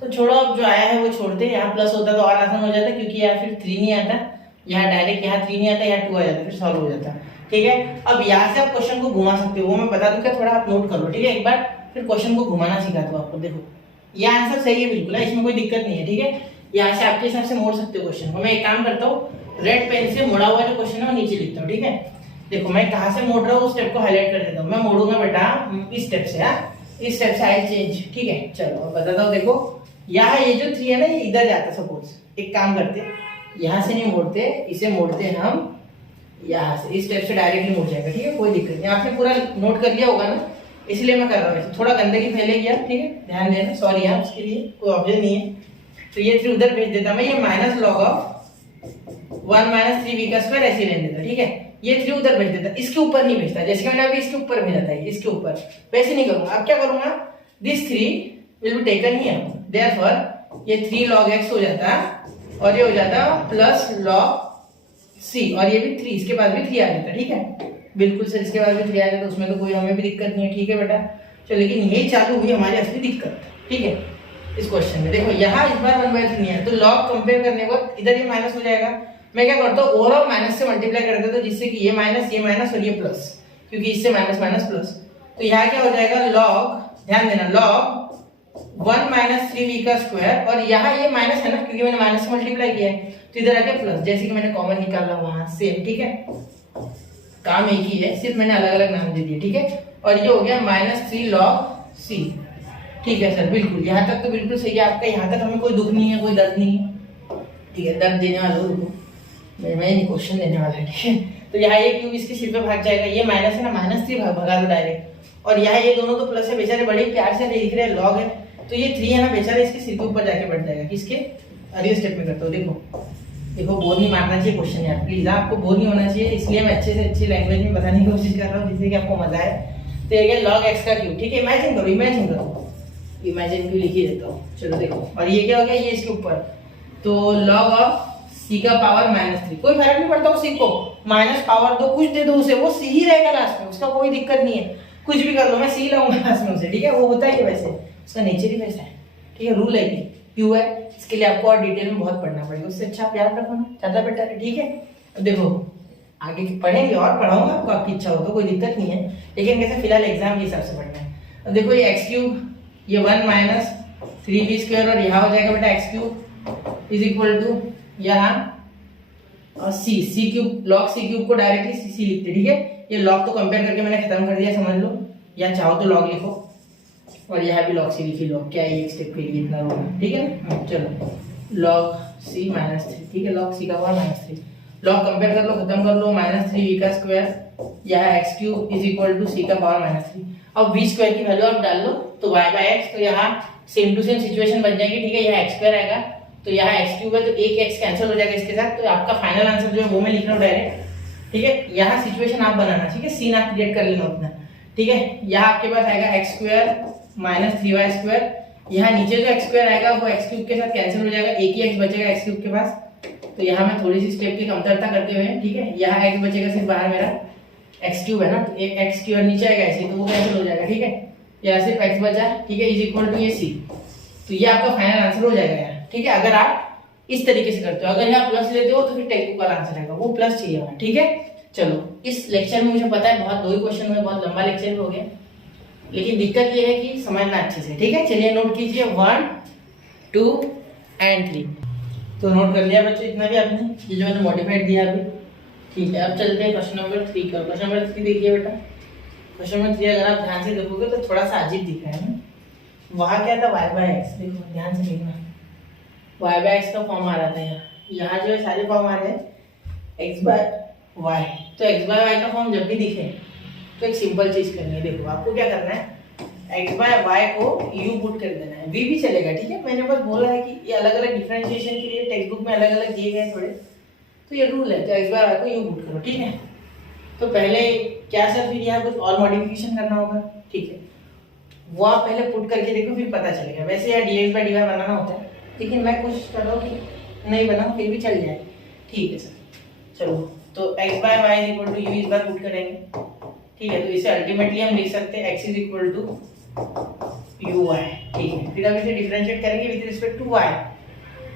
तो छोड़ो, अब जो आया है वो छोड़ते हैं। यहाँ प्लस होता तो और आसान हो जाता, क्योंकि यहाँ फिर 3 नहीं आता, यहाँ डायरेक्ट यहाँ 3 नहीं आता, यहाँ 2 आ जाता, फिर सॉल्व हो जाता, ठीक है। अब यहाँ से आप क्वेश्चन को घुमा सकते हो, वो मैं बता दूं क्या, थोड़ा आप नोट कर लो, ठीक है। एक बार फिर क्वेश्चन को घुमाना सिखाता हूँ आपको। देखो ये आंसर सही है बिल्कुल, इसमें कोई दिक्कत नहीं है, ठीक है। यहाँ से आपके हिसाब से मोड़ सकते हो क्वेश्चन को। मैं एक काम करता हूँ, रेड पेन से मुड़ा हुआ जो क्वेश्चन है वो नीचे लिखता हूँ, ठीक है। देखो मैं कहाँ से मोड़ रहा हूँ उस स्टेप को हाईलाइट कर देता हूँ। मैं मोड़ूंगा बेटा इस स्टेप से, इस स्टेप से आई चेंज, ठीक है। चलो बताता हूँ। देखो यहाँ ये जो 3 है ना, ये इधर जाता है। सपोज एक काम करते, यहाँ से नहीं मोड़ते, इसे मोड़ते हैं हम यहाँ से, इस स्टेप से डायरेक्टली मुड़ जाएगा, ठीक है। कोई दिक्कत नहीं, आपने पूरा नोट कर लिया होगा ना, इसलिए मैं कर रहा हूँ। थोड़ा गंदगी फैलेगी आप, ठीक है, ध्यान देना, सॉरी यहाँ उसके लिए, कोई ऑब्जेक्ट नहीं है। तो ये 3 उधर भेज देता मैं, ये minus log of 1 minus 3 v का स्क्वायर ऐसे रहने देता, ठीक है। ये 3 उधर भेज देता, इसके ऊपर नहीं भेजता, जैसे कि मैंने अभी इसके ऊपर भेजा था, इसके ऊपर वैसे नहीं करूंगा। अब क्या करूंगा, this 3 will be taken here, therefore ये 3 log x हो जाता और ये हो जाता प्लस log c, और ये भी 3, इसके बाद भी 3 आ जाता, ठीक है। बिल्कुल सर, इसके बाद भी 3 आ जाता, उसमें तो कोई हमें भी दिक्कत नहीं है, ठीक है बेटा। चलो लेकिन यही चालू हुई हमारी असली दिक्कत, ठीक है। इस क्वेश्चन में देखो यहाँ इस बार 1/3 नहीं है, तो log कंपेयर करने को इधर ये माइनस हो जाएगा। मैं क्या करता हूँ, ओवरऑल माइनस से मल्टीप्लाई कर देता हूँ, जिससे कि ये माइनस और ये प्लस, क्योंकि इससे माइनस माइनस प्लस। तो यहाँ क्या हो जाएगा, log, ध्यान देना, log 1 माइनस 3v का स्क्वायर, और यहाँ ये माइनस है ना, क्योंकि मैंने माइनस से मल्टीप्लाई किया है, तो इधर आके प्लस, जैसे कि मैंने कॉमन निकाला वहां सेम, ठीक है। काम एक ही है, सिर्फ मैंने अलग अलग नाम दे दिए, ठीक है। और ये हो गया -3 log c, ठीक है सर, बिल्कुल यहाँ तक तो बिल्कुल सही है आपका। यहाँ तक हमें कोई दुख नहीं है, कोई दर्द नहीं है, ठीक है। दर्द देने वाला रुको, मैं नहीं क्वेश्चन देने वाला है, ठीक है। तो यहाँ ये क्यूब इसके सिर पे भाग जाएगा, ये माइनस है ना, -3 भगा दो डायरेक्ट, और यहाँ ये दोनों तो प्लस है, बेचारे बड़े प्यार से लिख रहे हैं, लॉग है, तो ये 3 है ना बेचारे, इसके सिर के ऊपर जाके बैठ जाएगा। किसके? अगले स्टेप में करता हूँ। देखो बोर नहीं मारना चाहिए क्वेश्चन यार, प्लीज, आपको बोर नहीं होना चाहिए, इसलिए मैं अच्छे से अच्छी लैंग्वेज में बताने की कोशिश कर रहा हूँ, जिससे कि आपको मजा आए। तो ये log x का क्यूब, ठीक है। इमेजिन करो, इमेजिन क्यों लिख ही देता हूँ। चलो देखो, और ये क्या हो गया, ये इसके ऊपर, तो log ऑफ c का पावर -3, कोई फर्क नहीं पड़ता उसी को, माइनस पावर दो, कुछ दे दो उसे, वो c ही रहेगा लास्ट में, उसका कोई दिक्कत नहीं है, कुछ भी कर लो, मैं c लाऊंगा लास्ट में उसे, ठीक है। वो होता ही है वैसे, उसका नेचर ही वैसा है, ठीक है। रूल है कि क्यों है, इसके लिए आपको और डिटेल में बहुत पढ़ना पड़ेगा, उससे अच्छा आप याद रखो ना, ज्यादा बेटर है, ठीक है। अब देखो आगे पढ़ेंगे और पढ़ाऊंगा आपको, आपकी इच्छा हो तो, कोई दिक्कत नहीं है, लेकिन कैसे फिलहाल एग्जाम के हिसाब से पढ़ना है। अब देखो ये x3, ये 1 माइनस 3v स्क्वायर, और यहाँ हो जाएगा बेटा x3 इज इक्वल टू यहाँ c cube, log c cube को डायरेक्टली c लिखते, ठीक है। ये log तो कंपेयर करके मैंने खत्म कर दिया, समझ लो, या चाहो तो log लिखो, और यहाँ भी log c लिखी लो, क्या है एक स्टेप के लिए इतना रोना, ठीक है ना। चलो log c -3, ठीक है, log c का पावर -3, log कंपेयर कर लो, खत्म कर लो, -3v का स्क्वायर, यहाँ x³ is equal to c का पावर -3। अब v स्क्वायर की वैल्यू आप डाल लो, तो y/x, तो यहाँ सेम टू सेम सिचुएशन बन जाएगी, ठीक है। यहाँ x² आएगा, तो यहाँ x³ है, तो एक x कैंसिल हो जाएगा इसके साथ, तो आपका फाइनल आंसर जो है वो मैं लिख रहा हूँ डायरेक्ट, ठीक है। यहाँ सिचुएशन आप बनाना, ठीक है, सीन आप क्रिएट कर लेना उतना, ठीक है। यहाँ आपके पास आएगा x² -3y², यहाँ नीचे जो x² आएगा वो x³ के साथ कैंसिल हो जाएगा, एक ही x बचेगा x³ के पास, तो यहाँ मैं थोड़ी सी स्टेप की कमतरता करते हुए, ठीक है, यहाँ x बचेगा सिर्फ बाहर, मेरा x³ है ना, तो एक x³ नीचे आएगा ऐसे, तो वो कैंसिल हो जाएगा, ठीक है। यहाँ सिर्फ x बचा, ठीक है, इज इक्वल टू ये c, तो ये आपका फाइनल आंसर हो जाएगा यार, ठीक है। अगर आप इस तरीके से करते हो, अगर यहाँ प्लस लेते हो तो फिर टेक्निकल आंसर आएगा, वो प्लस चाहिए हमें, ठीक है। चलो इस लेक्चर में मुझे पता है बहुत 2 ही क्वेश्चन में बहुत लंबा लेक्चर हो गया, लेकिन दिक्कत ये है कि समझना अच्छे से, ठीक है। चलिए नोट कीजिए 1, 2 एंड 3, तो नोट कर लिया बच्चों इतना भी आपने, ये जो मैंने मॉडिफाइड दिया अभी, ठीक है। अब चलते हैं क्वेश्चन नंबर 3 का। क्वेश्चन नंबर 3 देखिए बेटा, क्वेश्चन नंबर 3 अगर आप ध्यान से देखोगे तो थोड़ा सा अजीब दिख रहा है ना, वहाँ क्या था y/x, देखो ध्यान से देखना, y/x का फॉर्म आ रहा था, यहाँ जो है सारे फॉर्म आ रहे हैं x/y, तो x/y का फॉर्म जब भी दिखे तो एक सिंपल चीज करनी है। देखो आपको क्या करना है, x बाय वाई को u पुट कर देना है, v भी चलेगा, ठीक है। मैंने बस बोला है कि ये अलग अलग डिफरेंशिएशन के लिए टेक्स्ट बुक में अलग अलग दिए गए थोड़े, तो ये रूल है, तो x बाय वाई को u पुट करो, ठीक है। तो पहले क्या सर, फिर यहाँ कुछ और मॉडिफिकेशन करना होगा, ठीक है, वो आप पहले पुट करके देखो, फिर पता चलेगा। वैसे यार dx बाय dy बनाना होता है, लेकिन मैं कोशिश कर रहा हूँ कि नहीं बनाऊँ, फिर भी चल जाए, ठीक है सर। चलो, तो x by y is equal to u इस बार पुट करेंगे, ठीक है। तो इसे अल्टीमेटली हम लिख सकते हैं x is equal to u y, ठीक है। फिर अब इसे डिफरेंशिएट करेंगे विद रिस्पेक्ट टू y,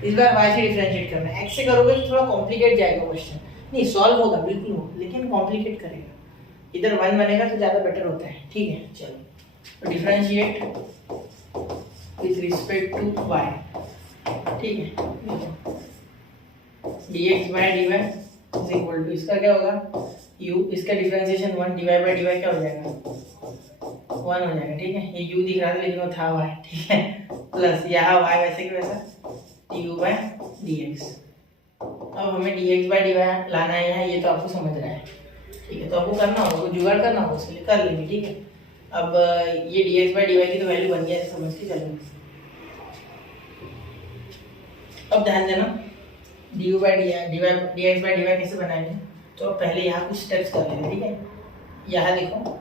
इस बार y से डिफरेंशिएट करना है। x से करोगे तो थोड़ा कॉम्प्लिकेट जाएगा क्वेश्चन, नहीं सॉल्व होगा बिल्कुल होगा, लेकिन कॉम्प्लिकेट करेगा, इधर 1 बनेगा तो ज़्यादा बेटर होता है, ठीक है। चलो, तो differentiate with respect to y, ठीक है। dx by dy is equal to, इसका क्या होगा u, इसका डिफरेंशिएशन 1, dy बाय dy क्या हो जाएगा 1 हो जाएगा, ठीक है। ये u दिख रहा था लेकिन वो था y, ठीक है, प्लस यहाँ y वैसे कि वैसा du बाय dx। अब हमें dx बाय dy लाना है यहाँ, ये तो आपको समझ रहा है, ठीक है। तो आपको करना होगा, कुछ जुगाड़ करना होगा, उसके लिए कर लेंगे, ठीक है। अब ये dx बाय dy की तो वैल्यू बन गया है, समझ के चलो। अब ध्यान देना, du by dx by dy कैसे बनाएंगे, तो पहले यहाँ कुछ स्टेप्स कर लेंगे, ठीक है। यहाँ देखो,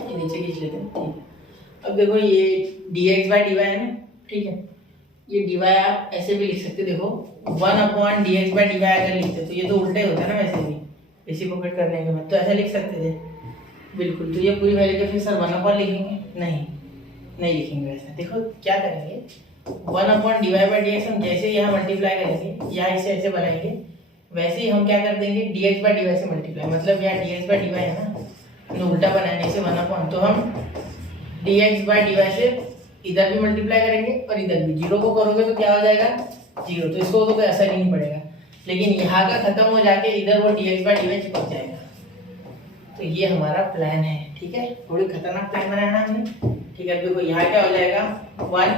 ये नीचे खींच लेते हैं, ठीक है। अब देखो ये dx बाय dy है ना, ठीक है। ये dy आप ऐसे भी लिख सकते, देखो 1/dx बाय dy अगर लिखते तो ये तो उल्टे होता है ना, वैसे भी रेसिप्रोकेट करने के बाद तो ऐसा लिख सकते थे, बिल्कुल। तो ये पूरी वैल्यू को फिर सर 1/, लिखेंगे नहीं लिखेंगे वैसा। देखो क्या करेंगे, 1/dy बाय dx हम जैसे यहाँ मल्टीप्लाई करेंगे, यहाँ इसे ऐसे बनाएंगे, वैसे ही हम क्या कर देंगे dx बाय dy से मल्टीप्लाई, मतलब यहाँ dx बाय dy है ना, उल्टा बनाने से 1/, तो हम dx बाय dy से इधर भी मल्टीप्लाई करेंगे और इधर भी, जीरो को करोगे तो क्या हो जाएगा 0, तो इसको तो कोई असर ही नहीं पड़ेगा। लेकिन यहाँ का खत्म हो जाके इधर वो dx बाय dy चिपक जाएगा। तो ये हमारा प्लान है, ठीक है। थोड़ी खतरनाक प्लान बनाना है हमने, ठीक है। देखो यहाँ क्या हो जाएगा 1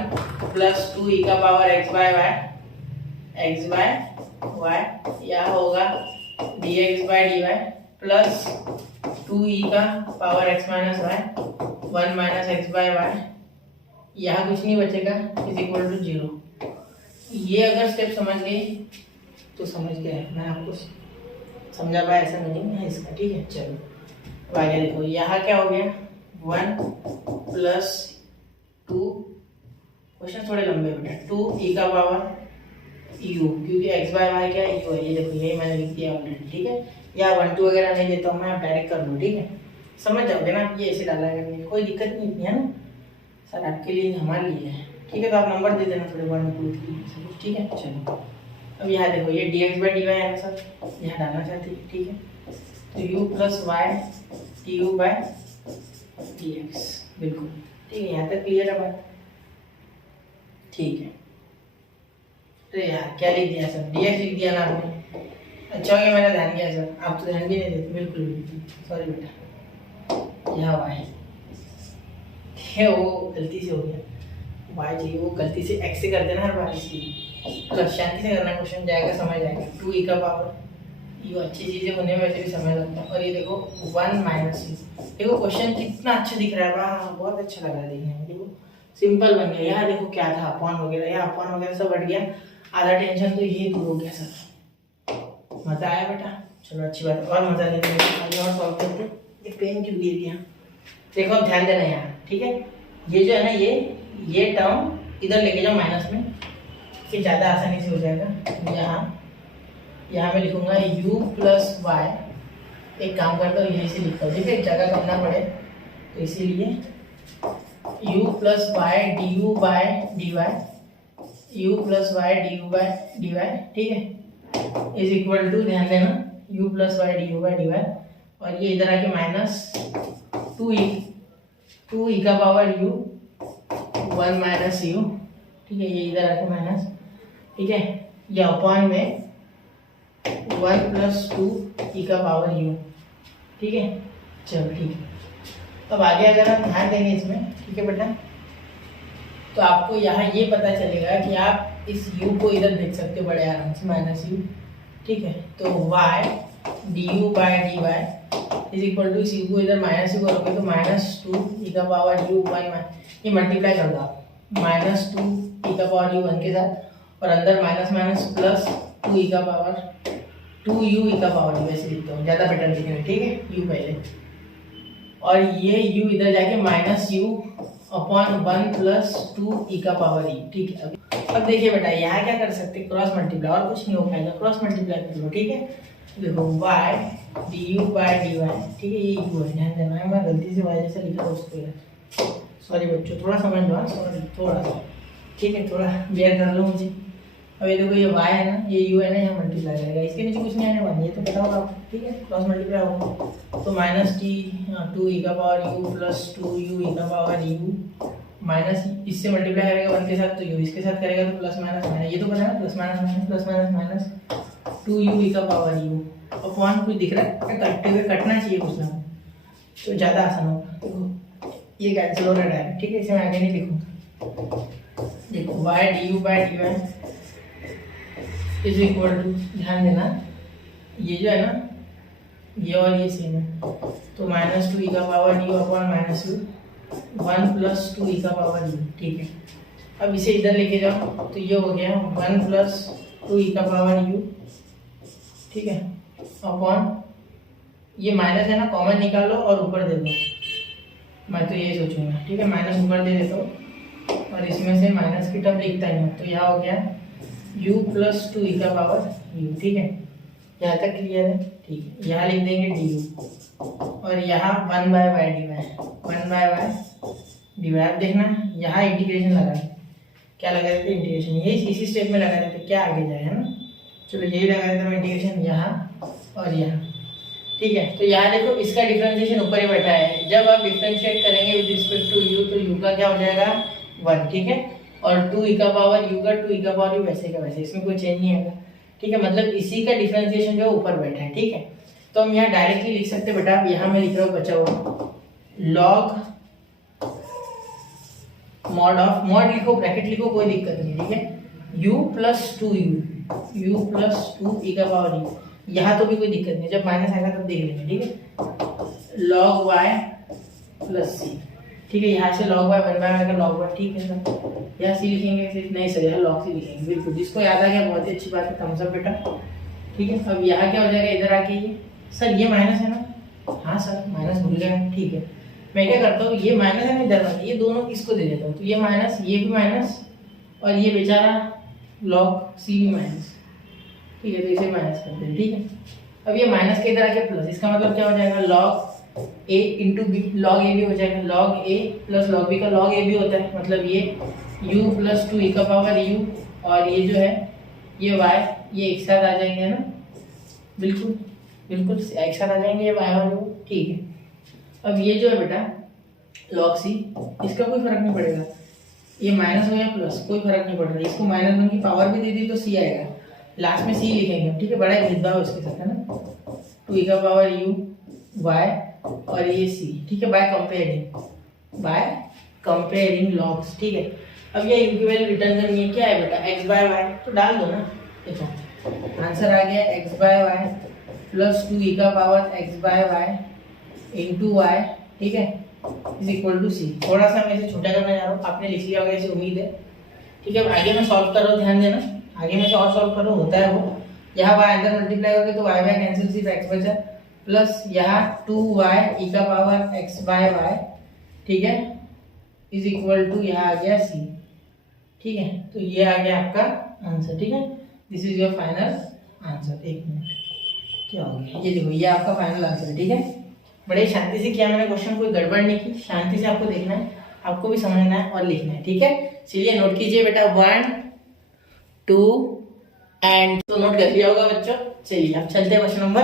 + 2 e का पावर x बाय y, यहाँ होगा dx by dy plus 2e का power x minus y, 1 minus x by y, यहाँ कुछ नहीं बचेगा, इज इक्वल टू 0। ये अगर स्टेप समझ गए तो समझ गए, मैं आपको समझा पाया ऐसा मीनिंग है इसका, ठीक है। चलो अब आगे देखो, यहाँ क्या हो गया 1 + 2, क्वेश्चन थोड़े लंबे बेटा, 2e का पावर u, क्योंकि x बाय y क्या है u है, ये देखो यही मैंने लिख दिया ऑलरेडी, ठीक है। या 1 2 वगैरह नहीं देता हूँ मैं, आप डायरेक्ट कर लो, ठीक है, समझ जाओगे ना। ये ऐसे डाला करने कोई दिक्कत नहीं है ना सर, आपके लिए हमारे लिए है, ठीक है। तो आप नंबर दे देना थोड़े 1 2 3, ठीक है। चलो अब यहाँ देखो, ये dx बाय dy है सर, यहाँ डालना चाहते हैं, ठीक है। तो u + y du by dx, बिल्कुल ठीक है, यहाँ तक क्लियर है बात, ठीक है। तो यार क्या लिख दिया सर, dx लिख दिया ना आपने, अच्छा हो गया मैंने ध्यान दिया सर, आप तो ध्यान भी नहीं देते, बिल्कुल सॉरी बेटा। यहाँ y है, वो गलती से हो गया, y चाहिए, वो गलती से x से कर देना हर बार, इसलिए मतलब शांति से करना, क्वेश्चन जाएगा समझ जाएगा। 2e का पावर u, अच्छी चीज़ें होने में वैसे भी समय लगता है। और ये देखो 1 माइनस u, देखो क्वेश्चन कितना अच्छा दिख रहा है, वाह बहुत अच्छा लग रहा है देखने में, देखो सिंपल बन गया। यहाँ देखो क्या था, अपॉन वगैरह, यहाँ अपॉन वगैरह सब हट गया, आधा टेंशन तो यही दूर हो गया सर। मज़ा आया बेटा, चलो अच्छी बात है, और मज़ा लेते हैं और सॉल्व करते। ये पेन क्यों गिर गया, देखो अब ध्यान देना यहाँ, ठीक है। ये जो है ना, ये टर्म इधर लेके जाओ माइनस में, फिर ज़्यादा आसानी से हो जाएगा। यहाँ मैं लिखूंगा u + y, एक काम करता हूँ यहीं से लिखता हूँ, ठीक है, जगह कम ना पड़े, तो इसीलिए u + y du by dy, u + y du by dy, ठीक है, इज इक्वल टू, ध्यान देना, u + y du by dy, और ये इधर आके माइनस 2e का पावर u 1 माइनस u, ठीक है, ये इधर आके माइनस, ठीक है, ये अपॉन में 1 + 2e का पावर u, ठीक है। चलो ठीक है, अब आगे अगर हम ध्यान देंगे इसमें, ठीक है बेटा, तो आपको यहाँ ये पता चलेगा कि आप इस u को इधर देख सकते हो बड़े आराम से, -u, ठीक है। तो y du by dy is equal to इस यू को इधर माइनस यू करोगे तो -2 ई का पावर यू 1 ये मल्टीप्लाई कर दो आप -2 ई का पावर यू 1 के साथ और अंदर माइनस माइनस प्लस 2 ई का पावर 2 यू ई का पावर यू ऐसे लिखता हूँ, ज़्यादा बेटर लिखेंगे, ठीक है, यू पहले और ये u इधर जाके -u/1 प्लस 2 ई का पावर ई, ठीक है। अब देखिए बेटा यहाँ क्या कर सकते हैं, क्रॉस मल्टीप्लाई, और कुछ नहीं हो पाएगा, क्रॉस मल्टीप्लाई कर लो, ठीक है। देखो y du बाय dy, ठीक है, ये u है, ध्यान देना है, मैं गलती से y जैसा लिखा उसको यार, सॉरी बच्चों, थोड़ा समझ लो, सॉरी थोड़ा सा, ठीक है, थोड़ा बेयर कर लो मुझे। अब ये देखो ये y है ना, ये u है ना, यहाँ मल्टीप्लाई करेगा, इसके नीचे कुछ नहीं आने वाला, ये तो पता होगा आपको, ठीक है, क्रॉस मल्टीप्लाई होगा तो -2 ई का पावर u प्लस 2 यू ई का पावर u माइनस इससे मल्टीप्लाई करेगा 1 के साथ तो u इसके साथ करेगा तो प्लस माइनस माइनस, ये तो पता है प्लस माइनस माइनस 2 यू ई का पावर u अपॉन कुछ दिख रहा है कटते हुए, कटना चाहिए कुछ ना तो ज़्यादा आसान होगा। देखो ये कैंसिल हो रहा है, ठीक है, इसे मैं आगे नहीं लिखूँगा। देखो y du by dy is equal to, ध्यान देना ये जो है ना ये और ये सेम है तो -2 ई का power u upon -u 1 plus 2 e का पावर u, ठीक है। अब इसे इधर लेके जाओ तो ये हो गया 1 प्लस 2 ई का पावर u, ठीक है, अपॉन ये माइनस है ना, कॉमन निकालो और ऊपर दे दो, मैं तो ये सोचूंगा, ठीक है, माइनस ऊपर दे देता हूँ और इसमें से माइनस की टर्म लिखता ही हूँ तो यहाँ हो गया u प्लस 2 ई का पावर u, ठीक है, यहाँ तक क्लियर है, ठीक है। यहाँ लिख देंगे du और यहाँ 1 बाय y dy, अब देखना यहाँ इंटीग्रेशन लगा, क्या लगा देते इंटीग्रेशन, यही इसी स्टेप में लगा देते, क्या आगे जाए, है ना, चलो यही लगा देते हैं इंटीग्रेशन यहाँ और यहाँ, ठीक है। तो यहाँ देखो इसका डिफरेंशिएशन ऊपर ही बैठा है, जब आप डिफरेंशिएट करेंगे विद रिस्पेक्ट टू u तो u का क्या हो जाएगा 1, ठीक है, और 2 ई का पावर u का 2 ई का पावर u वैसे का वैसे, इसमें कोई चेंज नहीं आएगा, ठीक है, मतलब इसी का डिफरेंशिएशन जो ऊपर बैठा है, ठीक है। तो हम यहाँ डायरेक्टली लिख सकते हैं बेटा, यहाँ मैं लिख रहा हूँ बचा हुआ लॉग मॉड ऑफ, मॉड लिखो ब्रैकेट लिखो कोई दिक्कत नहीं, ठीक है, u प्लस 2 ई का पावर u, यहाँ तो भी कोई दिक्कत नहीं, जब माइनस आएगा तब देख लेंगे, ठीक है, लॉग y प्लस c, ठीक है, यहाँ से log y 1 बाय का log y, ठीक है सर, यहाँ c लिखेंगे सिर्फ, नहीं सर यहाँ log c लिखेंगे, बिल्कुल, जिसको याद आ गया बहुत ही अच्छी बात है, थम्स अप बेटा, ठीक है। अब यहाँ क्या हो जाएगा, इधर आके ये सर ये माइनस है ना, हाँ सर माइनस भूल गया, ठीक है, मैं क्या करता हूँ ये माइनस है ना इधर, ये दोनों इसको दे देता हूँ तो ये माइनस, ये भी माइनस और ये बेचारा log c भी माइनस, ठीक है, तो इसे माइनस करते हैं, ठीक है। अब ये माइनस के इधर आके प्लस, इसका मतलब क्या हो जाएगा log a into b, log a भी हो जाएगा, log a plus log b का लॉग ए भी होता है, मतलब ये u प्लस 2 ई का पावर u और ये जो है ये y, ये एक साथ आ जाएंगे ना, बिल्कुल बिल्कुल एक साथ आ जाएंगे ये y और u, ठीक है। अब ये जो है बेटा log c, इसका कोई फर्क नहीं पड़ेगा, ये माइनस हो या प्लस कोई फर्क नहीं पड़ रहा, इसको -1 की पावर भी दे दी तो c आएगा, लास्ट में c लिखेंगे, ठीक है, बड़ा भेदभाव इसके साथ है ना, 2 ई का पावर u y और ये c, ठीक है, बाय कंपेयरिंग लॉग्स, ठीक है। अब ये u की वैल्यू रिटर्न करनी है, क्या है बेटा x बाय वाई, तो डाल दो ना, देखो आंसर आ गया x by y plus 2 e का power x by y into y, ठीक है, इज इक्वल टू c। थोड़ा सा मैं इसे छोटा करना जा रहा हूँ, आपने लिख लिया होगा ऐसे उम्मीद है, ठीक है। आगे मैं सॉल्व कर रहा हूँ, ध्यान देना, आगे मैं और सॉल्व कर रहा हूँ, होता है वो, यहाँ y अंदर मल्टीप्लाई करके तो y बाय कैंसिल, सिर्फ x बचा, प्लस यहाँ 2y ई का पावर x बाय वाई, ठीक है, इज इक्वल टू यहाँ आ गया c, ठीक है। तो ये आ गया आपका आंसर, ठीक है, this is your final answer. एक मिनट, क्या हो गया, ये देखो ये आपका फाइनल आंसर है, ठीक है। बड़े शांति से किया मैंने क्वेश्चन, कोई गड़बड़ नहीं की, शांति से आपको देखना है, आपको भी समझना है और लिखना है, ठीक है। चलिए नोट कीजिए बेटा, 1 2 एंड, तो नोट कर लिया होगा बच्चों। चलिए अब चलते हैं क्वेश्चन नंबर